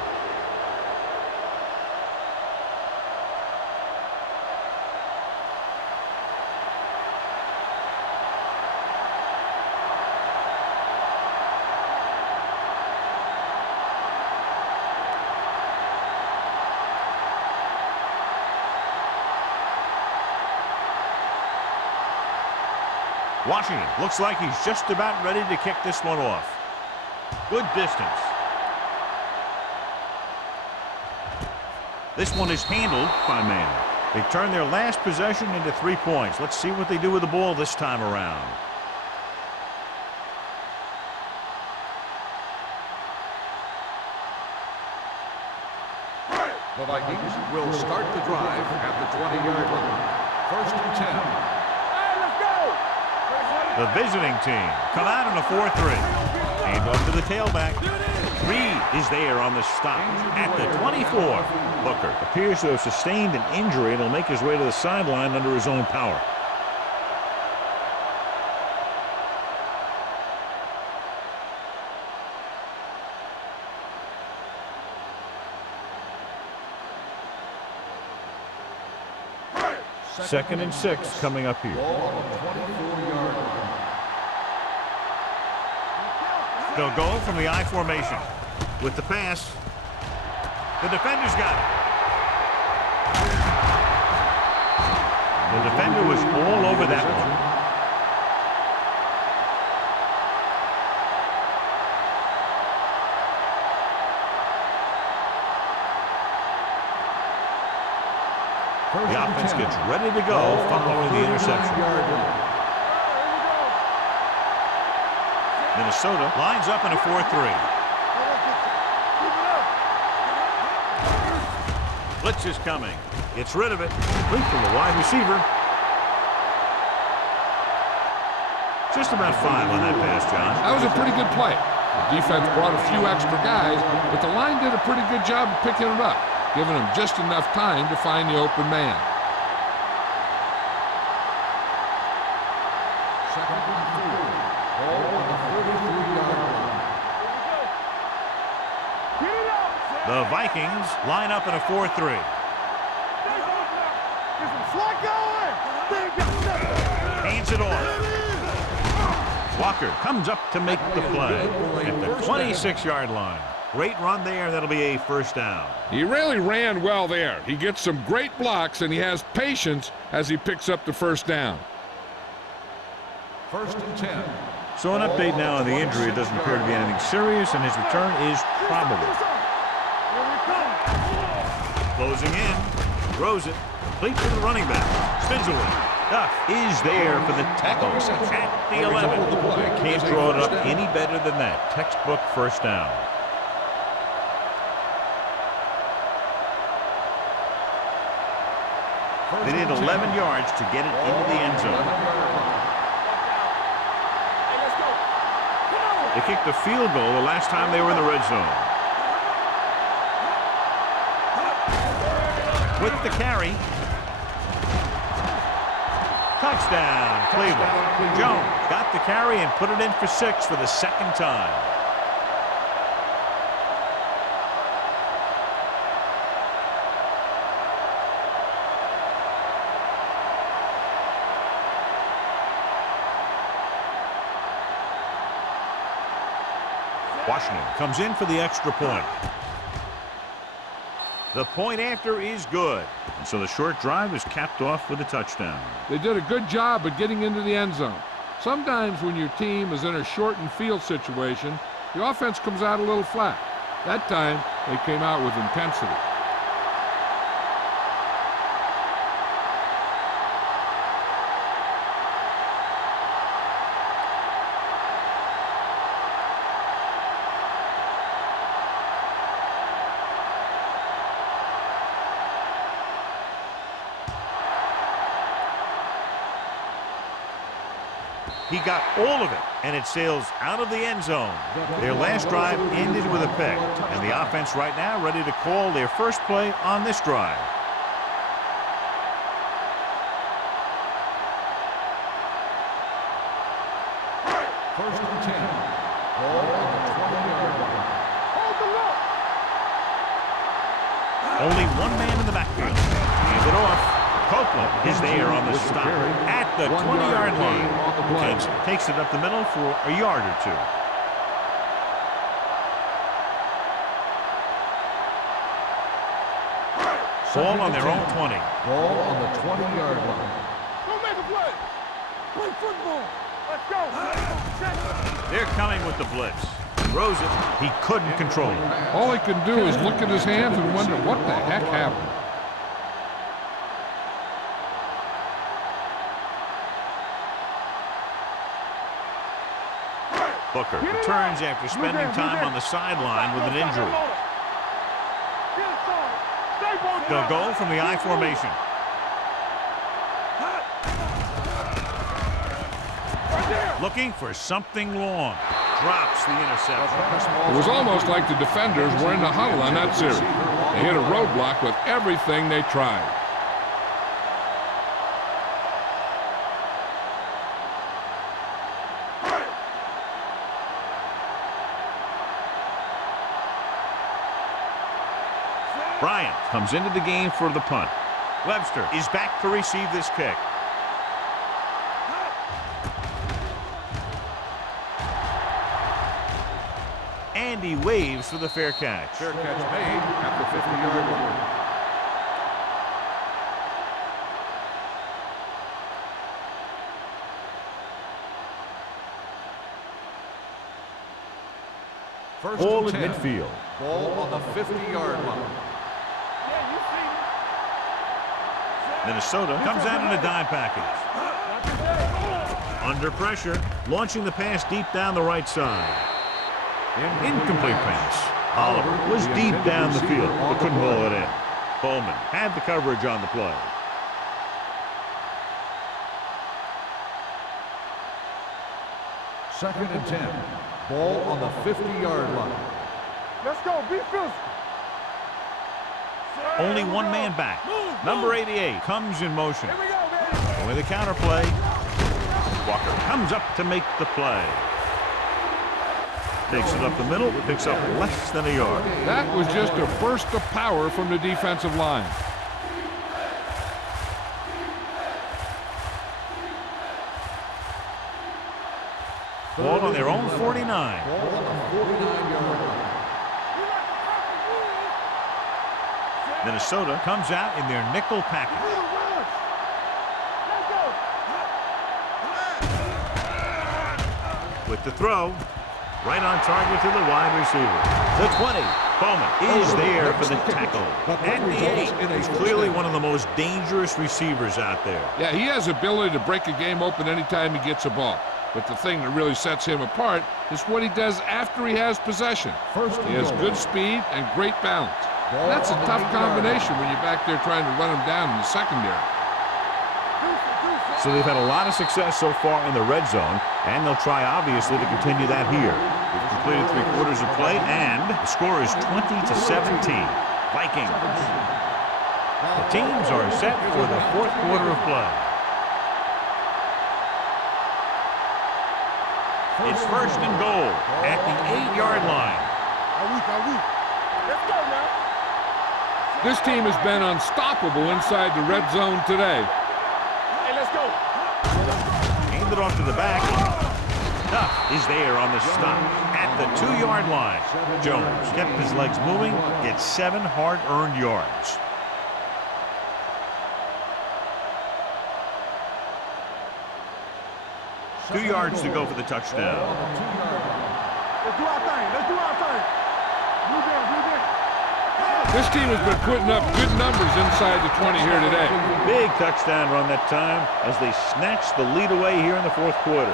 Washington looks like he's just about ready to kick this one off. Good distance. This one is handled by man. They turn their last possession into 3 points. Let's see what they do with the ball this time around. The Vikings will start the drive at the 20-yard line. First and 10. Hey, let's go! The visiting team come out in a 4-3. Hand off to the tailback. Reed is there on the stop at the 24. Booker appears to have sustained an injury and will make his way to the sideline under his own power. Second and 6 coming up here. Ball on the 24-yard line. They'll go from the I formation. With the pass, the defender's got it. The defender was all over that one. The offense gets ready to go following the interception. Minnesota lines up in a 4-3. Blitz is coming. Gets rid of it. Complete from the wide receiver. Just about 5 on that pass, John. That was a pretty good play. The defense brought a few extra guys, but the line did a pretty good job of picking it up, giving them just enough time to find the open man. Second and 4. Ball on the 33-yard line. The Vikings line up in a 4-3. Hands it off. Walker comes up to make the play at the 26-yard line. Great run there. That'll be a first down. He really ran well there. He gets some great blocks, and he has patience as he picks up the first down. First and 10. So an update now on the injury. It doesn't appear to be anything serious, and his return is probable. Closing in. Throws it. Complete to the running back. Spins away. Duff is there for the tackle at the 11. Can't draw it up any better than that. Textbook first down. They need 11 yards to get it into the end zone. They kicked a field goal the last time they were in the red zone. With the carry. Touchdown, Cleveland. Jones got the carry and put it in for 6 for the second time. Washington comes in for the extra point. The point after is good. And so the short drive is capped off with a touchdown. They did a good job of getting into the end zone. Sometimes when your team is in a shortened field situation, the offense comes out a little flat. That time, they came out with intensity. He got all of it, and it sails out of the end zone. Their last drive ended with a pick, and the offense right now ready to call their first play on this drive. First and 10. Ball on the 20-yard line. Only one man in the backfield. Hands it off. Copeland is there on the stop at the 20-yard line. And takes it up the middle for a yard or two. Ball on their own 20. Ball on the 20-yard line. Go make a play. Play football. Let's go. They're coming with the blitz. Throws it. He couldn't control it. All he can do is look at his hands and wonder what the heck happened. Booker returns after spending time on the sideline with an injury. Stay They'll go from the I formation. Looking for something long. Drops the interception. It was almost like the defenders were in the huddle on that series. They hit a roadblock with everything they tried. Bryant comes into the game for the punt. Webster is back to receive this kick. And he waves for the fair catch. Fair catch made at the 50-yard line. First Ball and at 10. midfield. Ball on the 50-yard line. Minnesota comes out in a dime package. Under pressure, launching the pass deep down the right side. Incomplete pass. Oliver was deep down the field, but couldn't haul it in. Bowman had the coverage on the play. Second and 10. Ball on the 50-yard line. Let's go. Be physical. Only one man back. Number 88 comes in motion. With the counter play, Walker comes up to make the play. Takes it up the middle, picks up less than a yard. That was just a burst of power from the defensive line. Ball on their own 49. Ball on the 49-yard line. Minnesota comes out in their nickel package. With the throw, right on target to the wide receiver. The 20. Bowman is there for the tackle. At the 8, he's clearly one of the most dangerous receivers out there. Yeah, he has ability to break a game open anytime he gets a ball. But the thing that really sets him apart is what he does after he has possession. He has good speed and great balance. That's a tough combination when you're back there trying to run him down in the secondary. So they've had a lot of success so far in the red zone, and they'll try, obviously, to continue that here. We've completed 3/4 of play, and the score is 20-17. Vikings. The teams are set for the 4th quarter of play. It's first and goal at the 8-yard line. Let's go now. This team has been unstoppable inside the red zone today. Hey, let's go. Aimed it off to the back. Duff is there on the stop at the 2-yard line. Jones kept his legs moving, gets 7 hard-earned yards. Two yards to go for the touchdown. Let's do our thing. Let's do our thing. Blue down, blue down. This team has been putting up good numbers inside the 20 here today. Big touchdown run that time as they snatch the lead away here in the 4th quarter.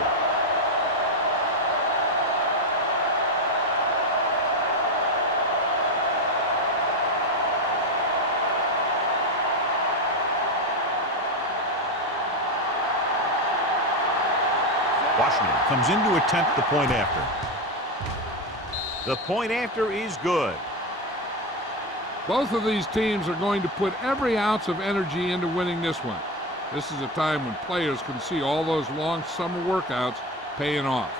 Washington comes in to attempt the point after. The point after is good. Both of these teams are going to put every ounce of energy into winning this one. This is a time when players can see all those long summer workouts paying off.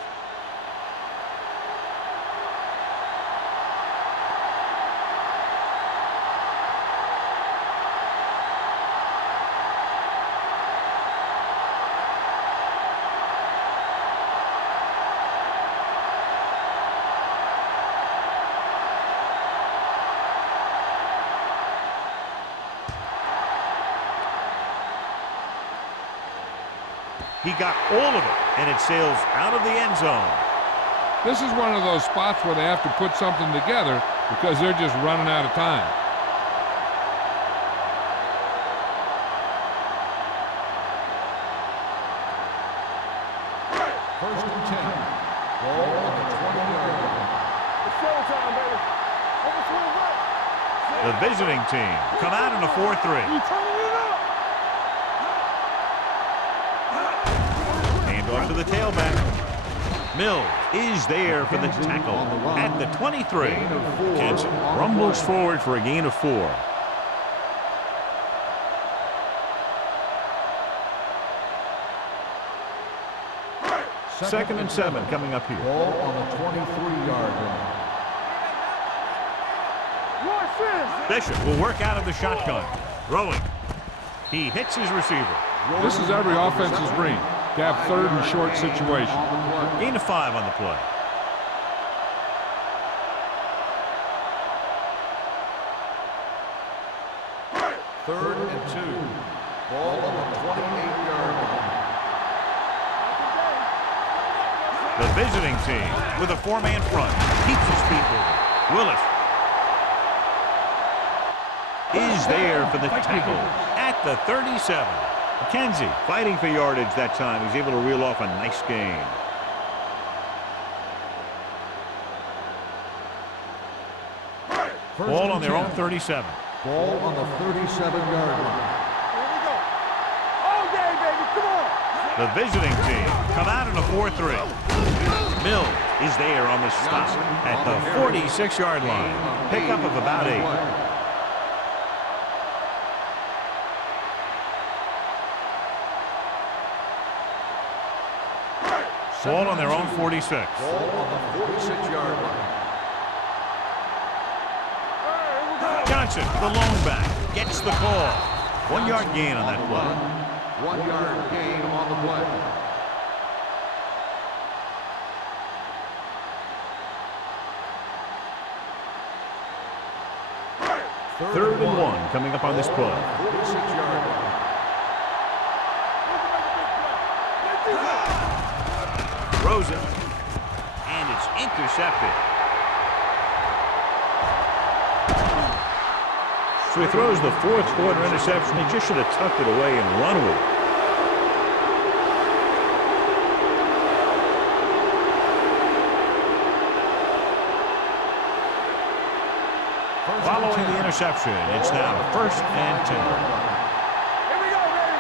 He got all of it, and it sails out of the end zone. This is one of those spots where they have to put something together because they're just running out of time. First and 10. Ball on the 20-yard line. It's showtime, baby. Overswing right. The visiting team come out in a 4-3. Hand off to the tailback. Mills is there for the tackle at the 23. Kansas rumbles forward for a gain of 4. Second and 7 coming up here. Ball on the 23-yard line. Bishop will work out of the shotgun. Throwing. He hits his receiver. This is every offense's dream, to have third and short situation. Gain of 5 on the play. Third and 2. Ball on the 28-yard line. The visiting team with a 4-man front keeps his feet moving. Willis is there for the tackle at the 37. McKenzie fighting for yardage that time. He's able to reel off a nice gain. Ball on their own 37. Ball on the 37-yard line. All day, baby, come on. The visiting team come out in a 4-3. Mills is there on the stop at the 46-yard line. Pickup of about 8. Ball on their own 46. Ball on the 46-yard line. Johnson, the lone back, gets the call. 1-yard gain on that play. 1-yard gain on the play. Third and 1 coming up on this play. 46-yard line. Rosen, and it's intercepted. So he throws the 4th quarter interception. He just should have tucked it away and run with it. Following the interception, it's now 1st and 10. Here we go, baby.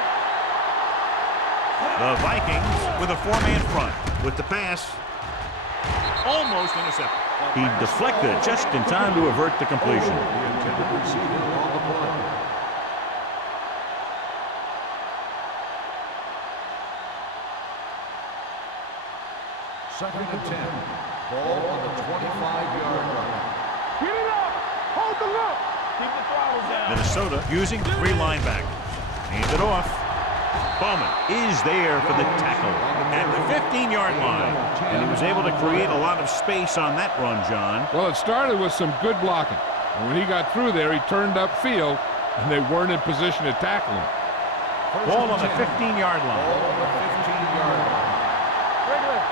The Vikings with a 4-man front. With the pass, almost intercepted. He deflected it just in time to avert the completion. The intended receiver on the play. Second and 10. Ball on the 25-yard line. Get it up. Hold the look. Keep the throttle down. Minnesota using 3 linebackers. Hands it off. Bowman is there for the tackle at the 15-yard line. And he was able to create a lot of space on that run, John. Well, it started with some good blocking. And when he got through there, he turned upfield, and they weren't in position to tackle him. Ball on the 15-yard line. Ball on the 15-yard line. Regular.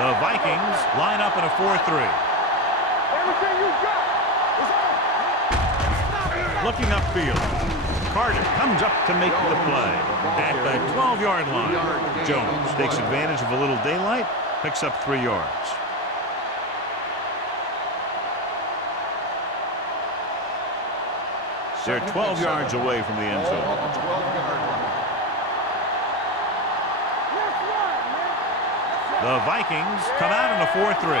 The Vikings line up in a 4-3. Everything you got is on. Looking upfield. Carter comes up to make the play at the 12-yard line. Jones takes advantage of a little daylight, picks up 3 yards. They're 12 yards away from the end Ball zone. on the 12-yard line. The Vikings come out in a 4-3.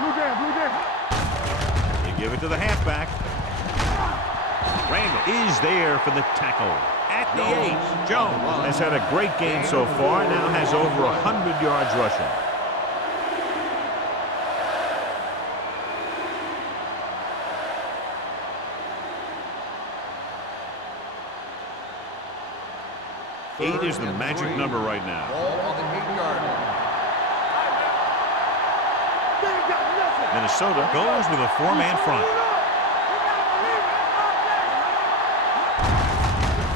Blue down, blue down. They give it to the halfback. Randall is there for the tackle at the 8. Jones has had a great game so far, now has over 100 yards rushing. Eight is the magic number right now. Ball on the 8-yard line. Minnesota goes with a 4-man front.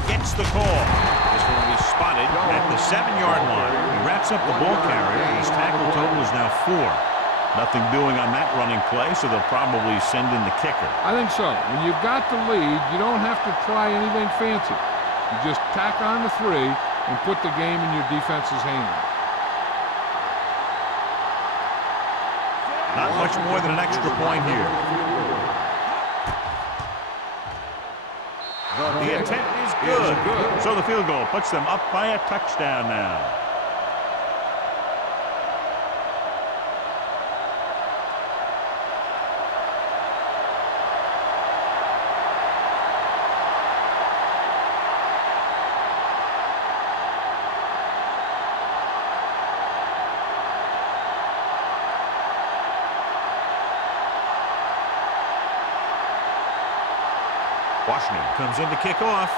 Gets the call. This one will be spotted at the 7-yard line. He wraps up the ball carrier. His tackle total is now 4. Nothing doing on that running play, so they'll probably send in the kicker. I think so. When you've got the lead, you don't have to try anything fancy. You just tack on the 3 and put the game in your defense's hands. Not much more than an extra point here. The attempt is good. So the field goal puts them up by a touchdown now. Washington comes in to kick off.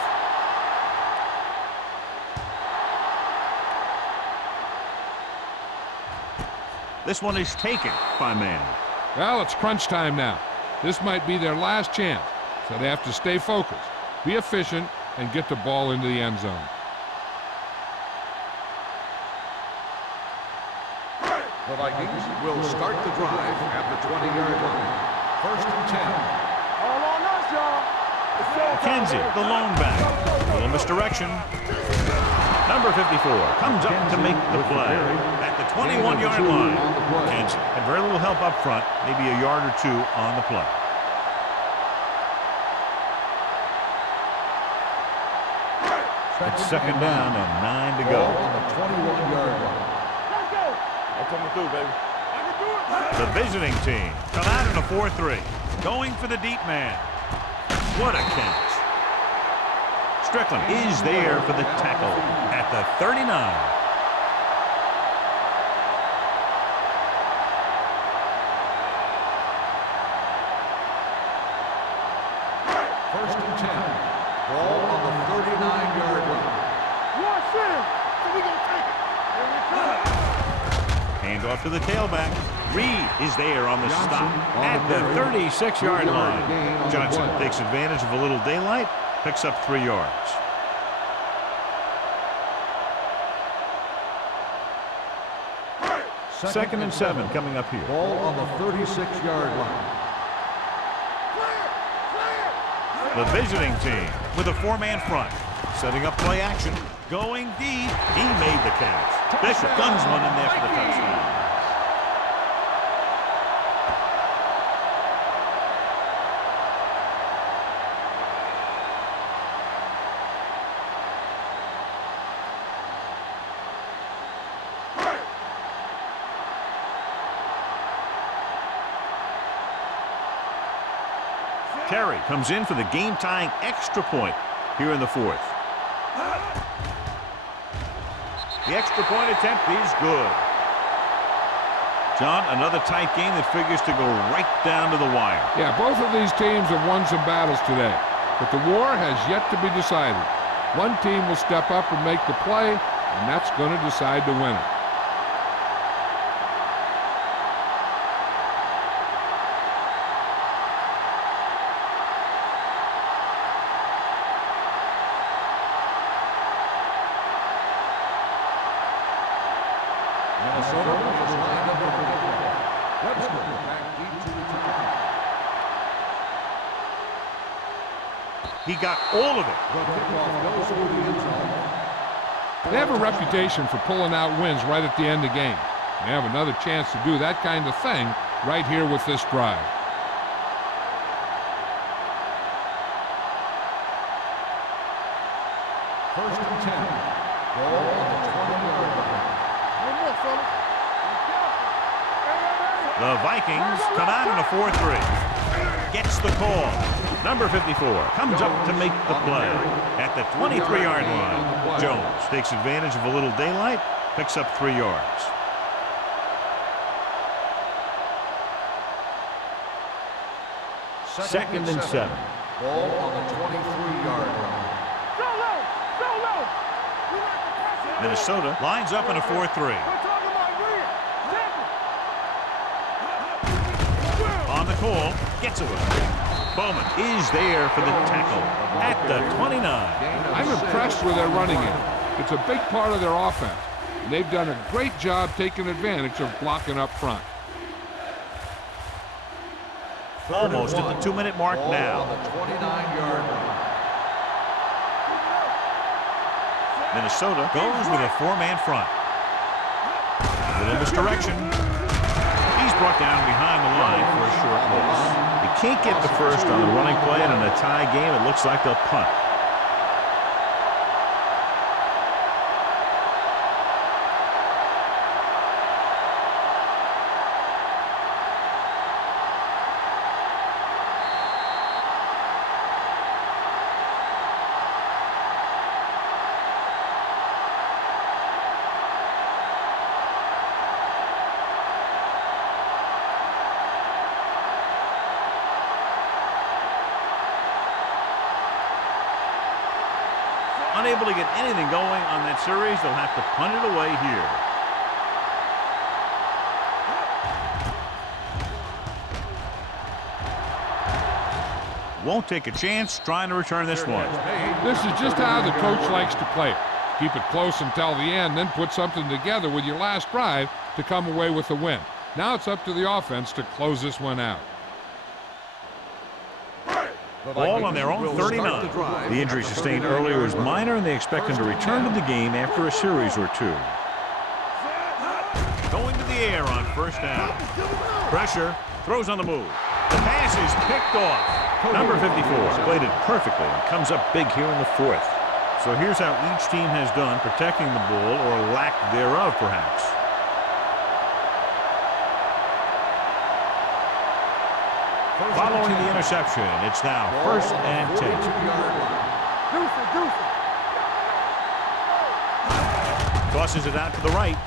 This one is taken by man. Well, it's crunch time now. This might be their last chance, so they have to stay focused, be efficient, and get the ball into the end zone. The Vikings will start the drive at the 20-yard line. 1st and 10. All on us, y'all. McKenzie, the lone back. A little misdirection. Number 54 comes up to make the play at the 21-yard line. McKenzie had very little help up front, maybe a yard or two on the play. It's 2nd down and 9 to go. On the 21-yard line. Let's go. I'm coming through, baby. I can do it. The visiting team come out in a 4-3, going for the deep man. What a catch. Strickland is there for the tackle at the 39. First and 10. Ball on the 39-yard line. Watch him. So we gonna take it. Here we come. Hand off to the tailback. Reed is there on the stop at the 36-yard line. Johnson takes advantage of a little daylight, picks up 3 yards. Second and 7 coming up here. Ball on the 36-yard line. The visiting team with a 4-man front, setting up play action, going deep. He made the catch. Bishop guns one in there for the touchdown. Terry comes in for the game-tying extra point here in the 4th. The extra point attempt is good. John, another tight game that figures to go right down to the wire. Yeah, both of these teams have won some battles today, but the war has yet to be decided. One team will step up and make the play, and that's going to decide the winner. Minnesota is lined up for the kickoff. Webster back deep to return. He got all of it. The kickoff goes through the end zone. They have a reputation for pulling out wins right at the end of games. They have another chance to do that kind of thing right here with this drive. First and 10. Ball on the 20-yard line. One more, fella. The Vikings come out in a 4-3. Gets the call. Number 54 comes up to make the play at the 23-yard line. Jones takes advantage of a little daylight, picks up 3 yards. Second and 7. Ball on the 23-yard line. Go low. Go low. We like to press it. Minnesota lines up in a 4-3. We're talking about real. Tackle. On the call, gets away. Bowman is there for the tackle at the 29. I'm impressed with their running game. It's a big part of their offense, and they've done a great job taking advantage of blocking up front. Almost at the 2-minute mark now. On the 29-yard line. Minnesota goes with a 4-man front. A little misdirection. He's brought down behind the line for a short loss. They can't get the first on the running play, and in a tie game, it looks like they'll punt. Unable to get anything going on that series, they'll have to punt it away here. Won't take a chance trying to return this one. This is just how the coach likes to play it. Keep it close until the end, then put something together with your last drive to come away with the win. Now it's up to the offense to close this one out. Ball on their own 39. The injury sustained earlier was minor, and they expect him to return to the game after a series or two. Going to the air on first down. Pressure, throws on the move. The pass is picked off. Number 54 played it perfectly and comes up big here in the fourth. So here's how each team has done protecting the ball, or lack thereof, perhaps. Following the interception, it's now first and 10. Tosses it out to the right.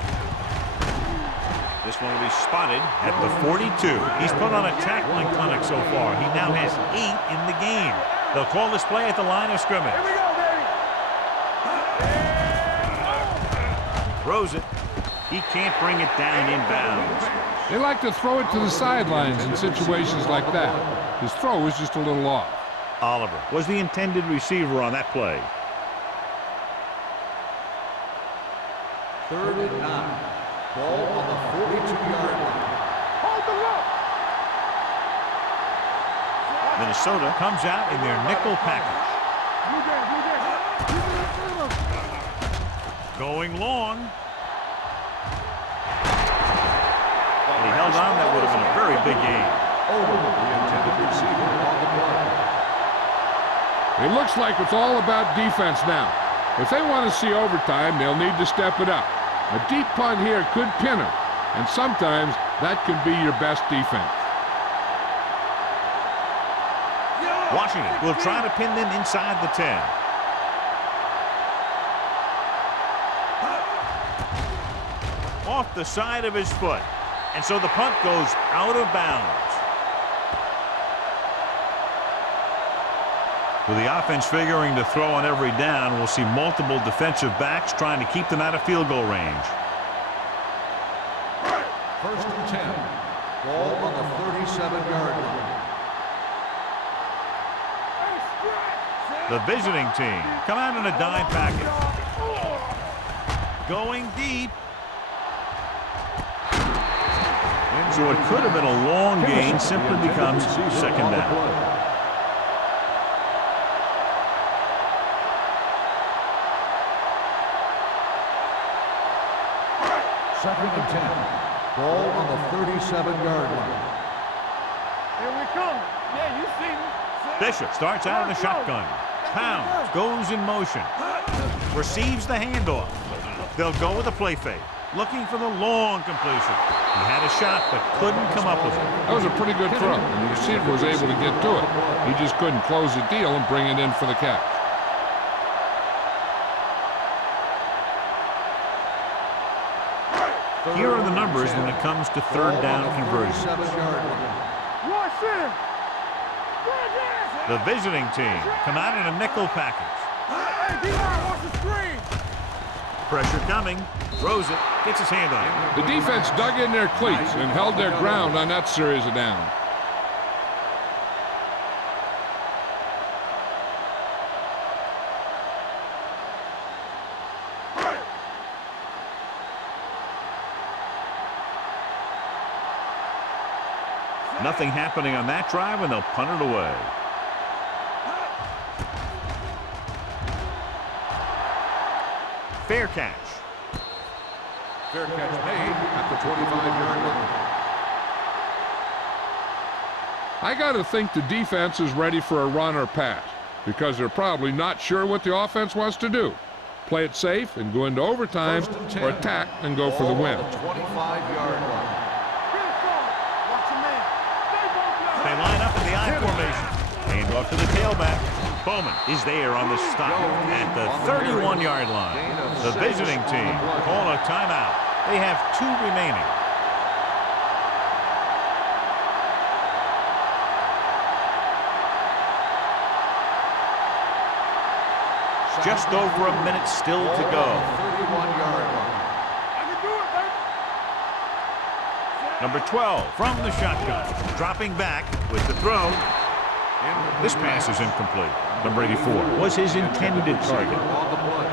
This one will be spotted at the 42. He's put on a tackling clinic so far. He now has 8 in the game. They'll call this play at the line of scrimmage. Here we go, baby. Throws it. He can't bring it down inbounds. They like to throw it to the sidelines in situations like that. His throw was just a little off. Oliver was the intended receiver on that play. 3rd and 9. Ball on the 42-yard line. Hold the look. Minnesota comes out in their nickel package. Going long. He held on. That would have been a very big game. Over the intended receiver on the play. It looks like it's all about defense now. If they want to see overtime, they'll need to step it up. A deep punt here could pin them, and sometimes that can be your best defense. Washington will try to pin them inside the 10. Off the side of his foot. And so the punt goes out of bounds. With the offense figuring to throw on every down, we'll see multiple defensive backs trying to keep them out of field goal range. 1st and 10. Ball on the 37-yard line. The visiting team come out in a dime package. Going deep. So it could have been a long gain, simply becomes second down. 2nd and 10. Ball on the 37-yard line. Here we come. Yeah, you see me. Bishop starts out in the shotgun. Pounds goes in motion. Receives the handoff. They'll go with a play fake. Looking for the long completion. He had a shot, but couldn't come up with it. That was a pretty good throw, and the receiver was able to get to it. He just couldn't close the deal and bring it in for the catch. Here are the numbers when it comes to third down conversions. Watch him. The visiting team come out in a nickel package. Hey, D-line, watch the screen. Pressure coming. Throws it. Gets his hand on it. The defense dug in their cleats and held their ground on that series of downs. Nothing happening on that drive, and they'll punt it away. Fair catch. Fair catch made at the 25-yard line. I got to think the defense is ready for a run or pass because they're probably not sure what the offense wants to do. Play it safe and go into overtime, or attack and go for the win. 25-yard line. They line up in the I formation. Hand off to the tailback. Bowman is there on the stop at the 31-yard line. The visiting team call a timeout. They have 2 remaining. just over a minute still to go. 31-yard line. I can do it, baby. Number 12 from the shotgun. Dropping back with the throw. This pass is incomplete. Number 84 was his intended target. On the play.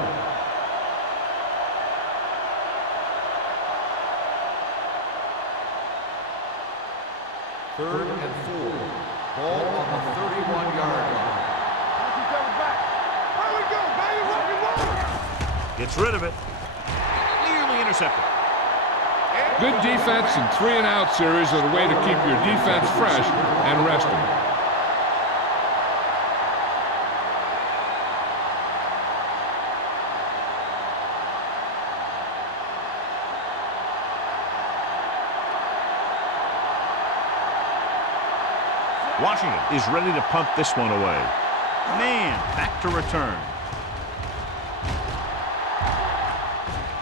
Third and 4. Ball on the 31-yard line. Watch each other back. There we go, baby. Rock and roll. Gets rid of it. Nearly intercepted. Good defense and 3-and-out series are the way to keep your defense fresh and resting. Washington is ready to punt this one away. Man, back to return.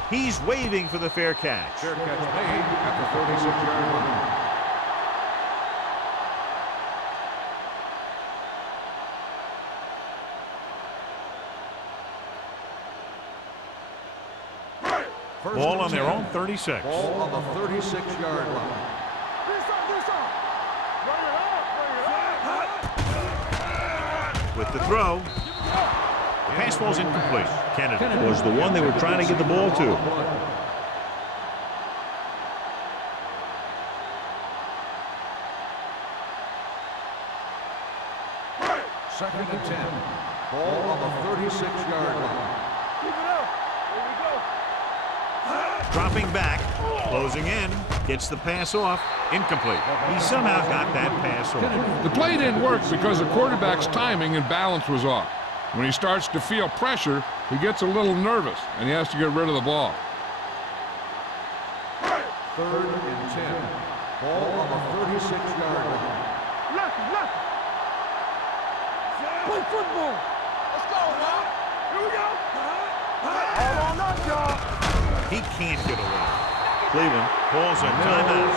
He's waving for the fair catch. Fair catch made at the 36-yard line. Ball on their own 36. Ball on the 36-yard line. Do something. Bring it up. With the throw. The pass ball's incomplete. Kennedy was the one they were trying to get the ball to. Second and 10. Ball on the 36-yard line. Keep it up. Here we go. Dropping back, closing in, gets the pass off, incomplete. He somehow got that pass off. The play didn't work because the quarterback's timing and balance was off. When he starts to feel pressure, he gets a little nervous, and he has to get rid of the ball. Third and 10. Ball on the 36-yard line. Left. Play football. Let's go, man. Here we go. All on us, y'all. He can't get away. Cleveland calls a timeout.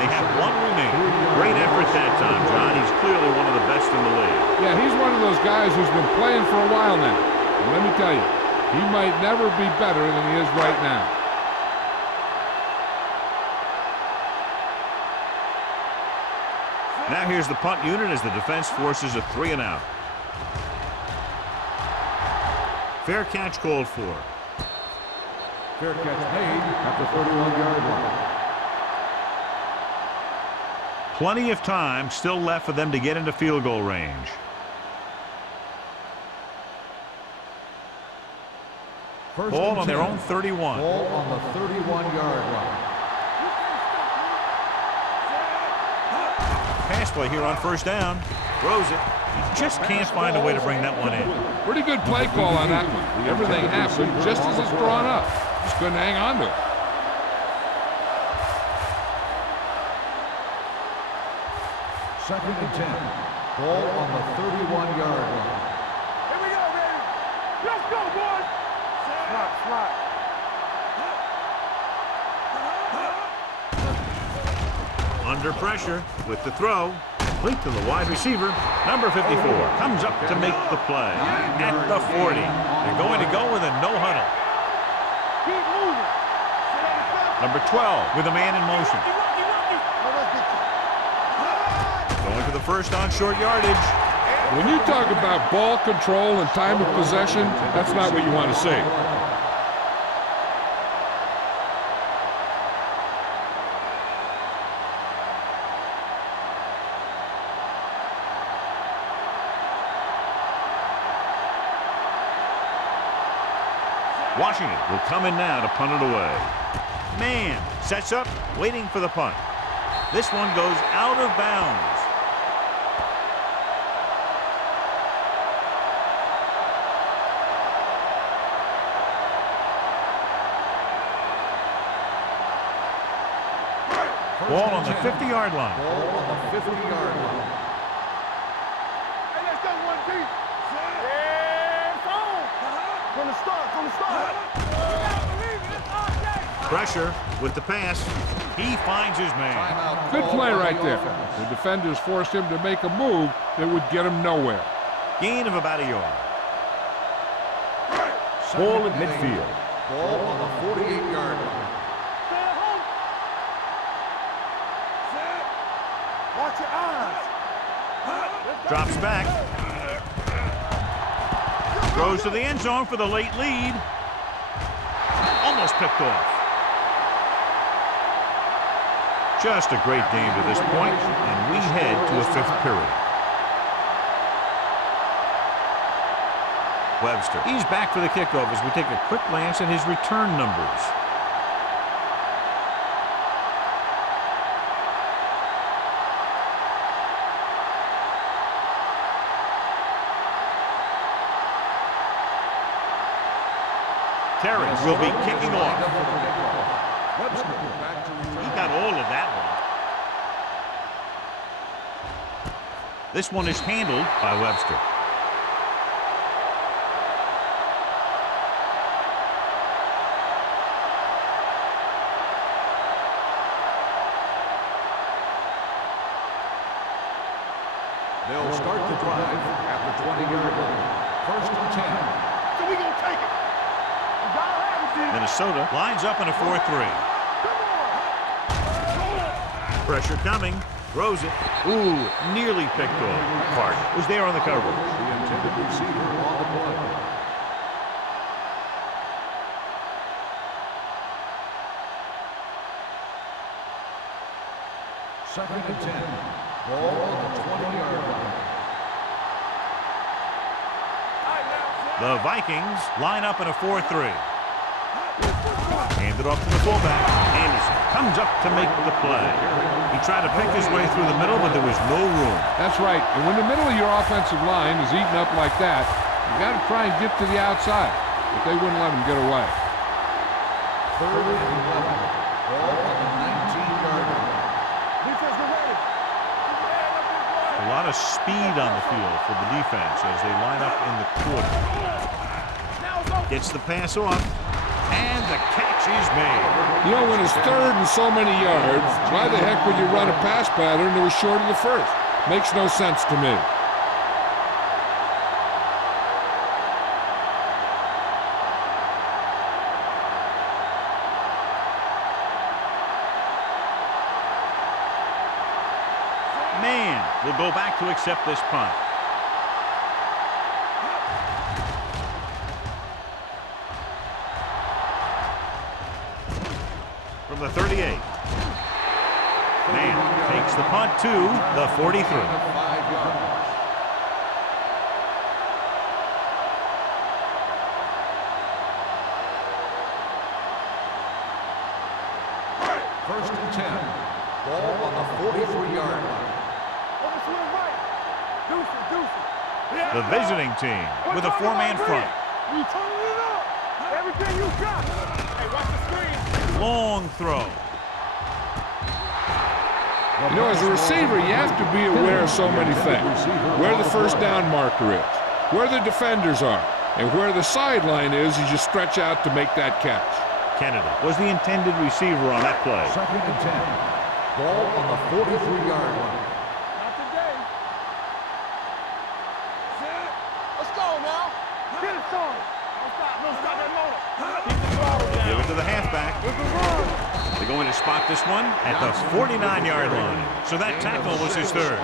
They have one remaining. Great effort that time, John. He's clearly one of the best in the league. Yeah, he's one of those guys who's been playing for a while now. And let me tell you, he might never be better than he is right now. Now here's the punt unit as the defense forces a 3-and-out. Fair catch called for. Fair catch made at the 31-yard line. Plenty of time still left for them to get into field goal range. Ball on their own 31. Ball on the 31-yard line. Pass play here on first down. Throws it. He just can't find a way to bring that one in. Pretty good play call on that one. Everything happened just as it's drawn up. Just couldn't hang on to it. Second and 10. Ball on the 31-yard line. Here we go, baby. Let's go, boys. Slot. Under pressure with the throw. Complete to the wide receiver. Number 54 comes up to make the play at the 40. They're going to go with a no huddle. Keep moving. Number 12 with a man in motion. Going for the first on short yardage. When you talk about ball control and time of possession, that's not what you want to see. Washington will come in now to punt it away. Man sets up, waiting for the punt. This one goes out of bounds. Ball on the 50-yard line. Ball on the 50-yard line. Hey, let's go, one deep. Yeah, it's on. From the start. Pressure with the pass. He finds his man. Timeout Good call play on right the there. offense. The defenders forced him to make a move that would get him nowhere. Gain of about a yard. Ball at midfield. Ball on the 48-yard line. Watch your eyes. Drops back. Throws to the end zone for the late lead. Almost picked off. Just a great game to this point, and we head to a fifth period. Webster. He's back for the kickoff as we take a quick glance at his return numbers. Terry will be kicking off. He got all of that one. This one is handled by Webster. They'll start the drive at the 20-yard line. First and 10. So we gonna take it. You gotta have it, dude. Minnesota lines up in a 4-3. Pressure coming. Throws it. Ooh, nearly picked off. Clark was there on the coverage. The intended receiver on the play. Second and 10. Ball on the 20-yard line. The Vikings line up in a 4-3. Handed off to the fullback. Anderson comes up to make the play. He tried to pick his way through the middle, but there was no room. That's right. And when the middle of your offensive line is eaten up like that, you got to try and get to the outside. But they wouldn't let him get away. Third and 11. Ball on the 19-yard line. Defense, get ready. A lot of speed on the field for the defense as they line up in the quarter. Gets the pass off, and the catch is made. You know, when it's third and so many yards, why the heck would you run a pass pattern that was short of the first? Makes no sense to me. Man will go back to accept this punt. From the 38. Man takes the punt to the 43. 5 yards. First and 10. Ball on the 43-yard line. Over to the right. Deuce. The visiting team with a four-man front. You turning it up. Everything you got. Hey, watch the screen. Long throw. You know, as a receiver, you have to be aware of so many things. Where the first down marker is, where the defenders are, and where the sideline is as you stretch out to make that catch. Kennedy was the intended receiver on that play. Second and 10. Ball on the 43-yard line. Not today. Let's go now. Get it started. Don't stop that motor. Keep the throttle down. Give it to the halfback. With the run. They're going to spot this one at the 49-yard line. So that tackle was his third.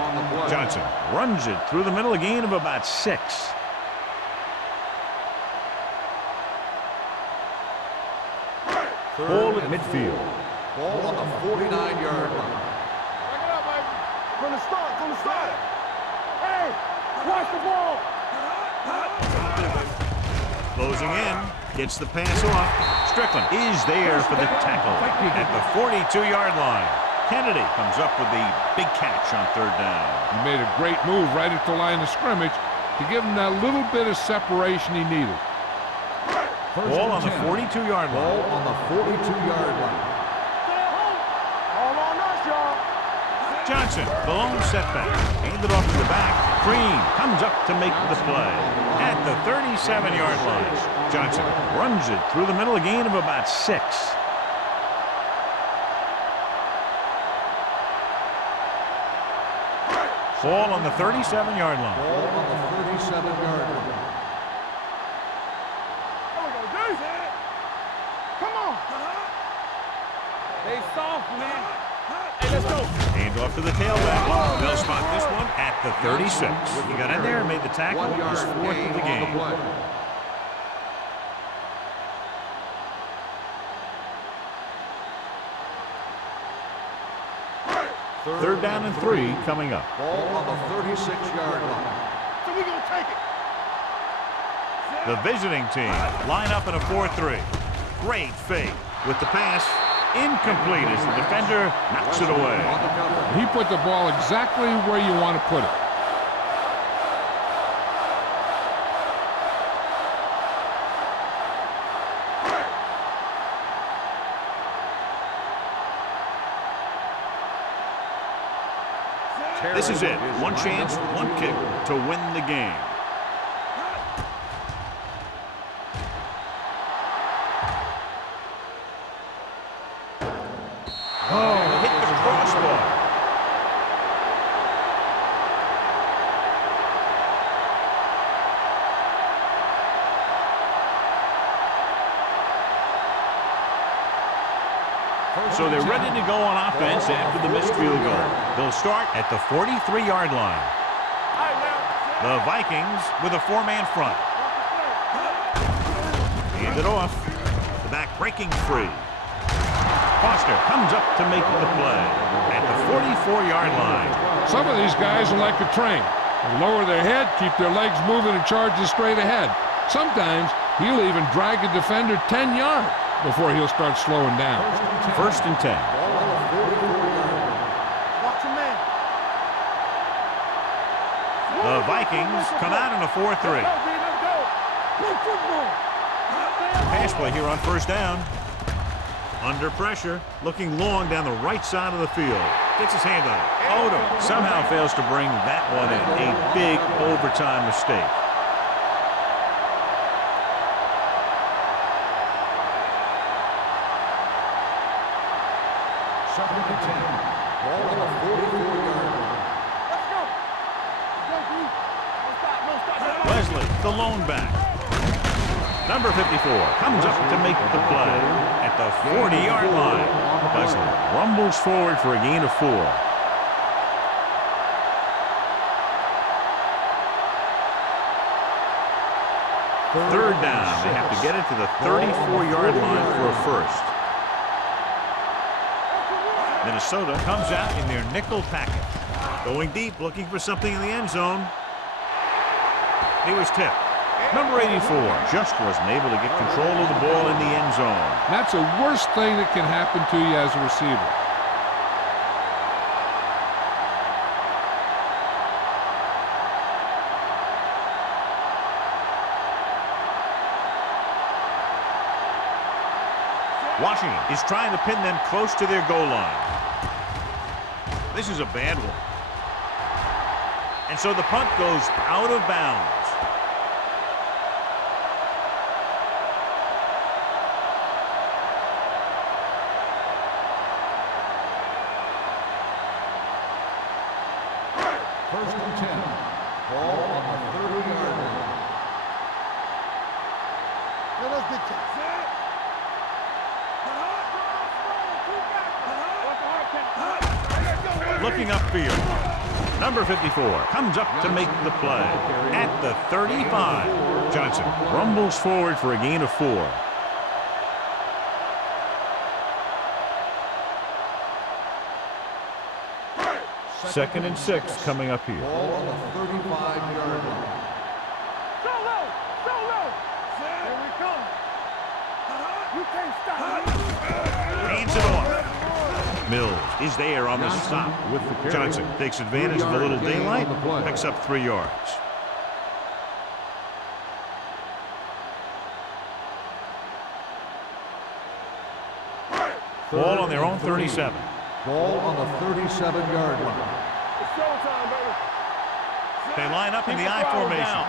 Johnson runs it through the middle, a gain of about 6. Ball at midfield. Ball on the 49-yard line. Back it up, baby. From the start. Hey, watch the ball. Closing in. Gets the pass off. Strickland is there for the tackle at the 42-yard line. Kennedy comes up with the big catch on third down. He made a great move right at the line of scrimmage to give him that little bit of separation he needed. Ball on the 42-yard Ball line. on the 42-yard line. All on us, y'all. Johnson, the lone setback. Handed off to the back. Green comes up to make the play at the 37-yard line. Johnson runs it through the middle, a gain of about 6. Ball on the 37-yard line. Ball on the 37-yard line. Hand off to the tailback. They'll spot this one at the 36. He got in there and made the tackle. 1 His yard fourth gain of the on the game. play. Third down and 3 coming up. Ball on the 36-yard line. So we gonna take it. The visiting team line up in a 4-3. Great fake with the pass. Incomplete as the defender knocks it away. On the cover. He put the ball exactly where you want to put it. This is it. One chance, one kick to win the game. Oh, hit the crossbar. So they're ready to go on offense after the missed field goal. They'll start at the 43-yard line. The Vikings with a 4-man front. Hand it off. The back breaking free. Foster comes up to make the play at the 44-yard line. Some of these guys are like a train. They lower their head, keep their legs moving, and charge you straight ahead. Sometimes he'll even drag a defender 10 yards before he'll start slowing down. First and 10. Watch your man. The Vikings come out in a 4-3. Let's go. Play football. Pass play here on first down. Under pressure, looking long down the right side of the field. Gets his hand on it. Odom somehow fails to bring that one in. A big overtime mistake. Second and 10. Ball on the 44-yard line. Let's go. Go, Blue. Don't stop. Don't stop. Leslie, the lone back. Number 54 comes up to make the play at the 40-yard line. Leslie rumbles forward for a gain of 4. Third down. They have to get it to the 34-yard line for a first. Minnesota comes out in their nickel package. Going deep, looking for something in the end zone. He was tipped. Number 84 just wasn't able to get control of the ball in the end zone. That's the worst thing that can happen to you as a receiver. Washington is trying to pin them close to their goal line. This is a bad one. And so the punt goes out of bounds. First and 10. Ball on the 30-yard line. Let's get to Looking upfield. Number 54 comes up to make the play at the 35. Johnson rumbles forward for a gain of 4. Second and 6 coming up here. Ball on the 35-yard line. Solo! Solo! Here we come. You can't stop me. Hands it off. Mills is there on the stop. With the carry. Johnson takes advantage of a little daylight, picks up 3 yards. Ball on their own 37. Ball on the 37-yard line. It's showtime, baby. They line up in the I formation.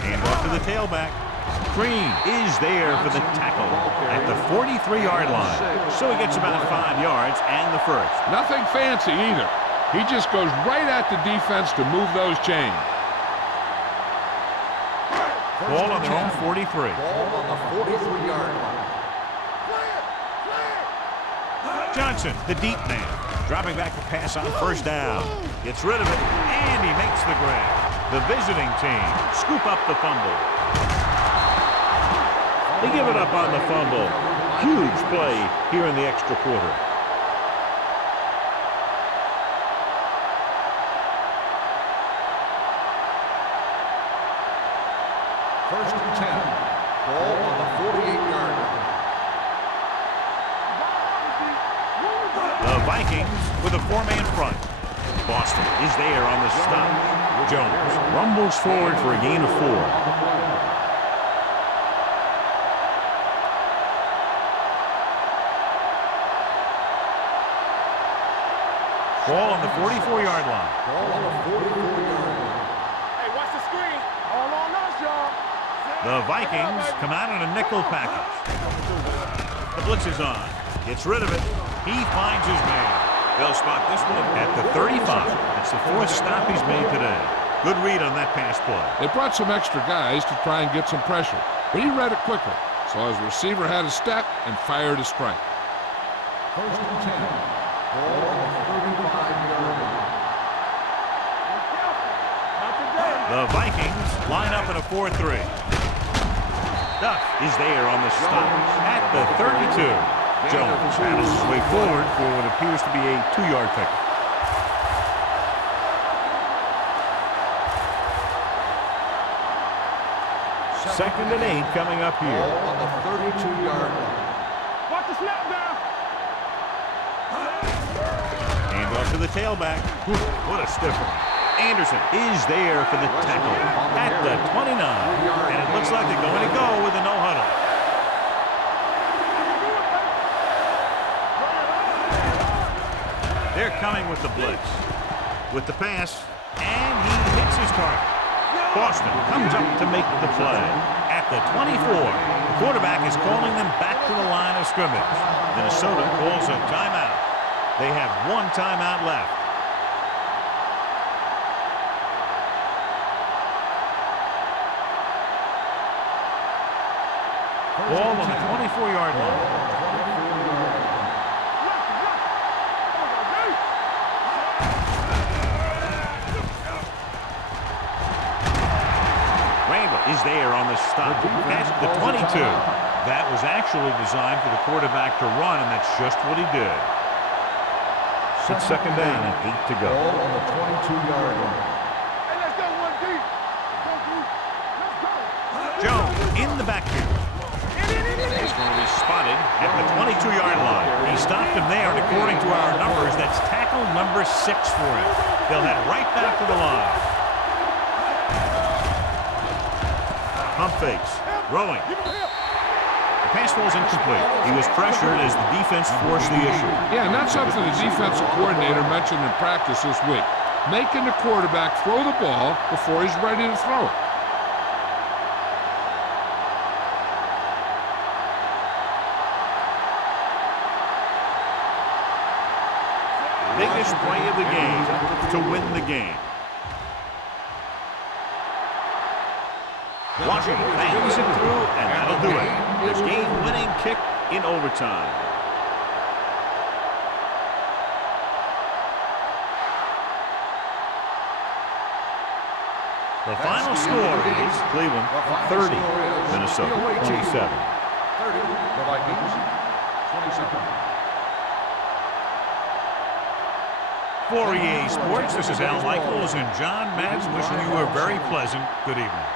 Hand off to the tailback. Green is there for the tackle at the 43-yard line. So he gets about 5 yards and the first. Nothing fancy either. He just goes right at the defense to move those chains. Ball on their own 43. Ball on the 43-yard line. Johnson, the deep man, dropping back to pass on first down. Gets rid of it, and he makes the grab. The visiting team scoop up the fumble. They give it up on the fumble. Huge play here in the extra quarter. First and 10. Ball on the 48-yard line. The Vikings with a four-man front. Boston is there on the stop. Jones rumbles forward for a gain of 4. Ball on the 44-yard line. Ball on the 44-yard line. Hey, watch the screen. All on us, y'all. The Vikings come out in a nickel package. The blitz is on. Gets rid of it. He finds his man. They'll spot this one at the 35. It's the 4th stop he's made today. Good read on that pass play. They brought some extra guys to try and get some pressure, but he read it quickly, so his receiver had a step and fired a strike. First and 10. Ball on the 35-yard line. The Vikings line up in a 4-3. Duck is there on the stop at the 32. Jones battles his way forward for what appears to be a 2-yard pickup. Second and 8 coming up here. Ball on the 32-yard line. Watch the snap down. And off to the tailback. What a stiffer. Anderson is there for the tackle at the 29. And it looks like they're going to go with a no-huddle. They're coming with the blitz. With the pass, and he hits his target. Boston comes up to make the play. At the 24, the quarterback is calling them back to the line of scrimmage. Minnesota calls a timeout. They have 1 timeout left. Ball on the 24-yard line. Is there on the stop at the 22. That was actually designed for the quarterback to run, and that's just what he did. It's second down and 8 to go. Ball on the 22-yard line. Hey, let's go one deep. Go, deep. Let's go. Jones in the backfield. He's going to be spotted at the 22-yard line. He stopped him there, and according to our numbers, that's tackle number 6 for him. They'll head right back to the line. Pump fakes. Throwing. The pass was incomplete. He was pressured as the defense forced the issue. Yeah, and that's something the defensive coordinator mentioned in practice this week. Making the quarterback throw the ball before he's ready to throw it. Biggest play of the game to win the game. Washington bangs it through, and that'll do it. The game-winning kick in overtime. The final score is Cleveland 30, Minnesota 27. 30, the Vikings 27. For EA Sports, this is Al Michaels and John Madden wishing you a very pleasant good evening.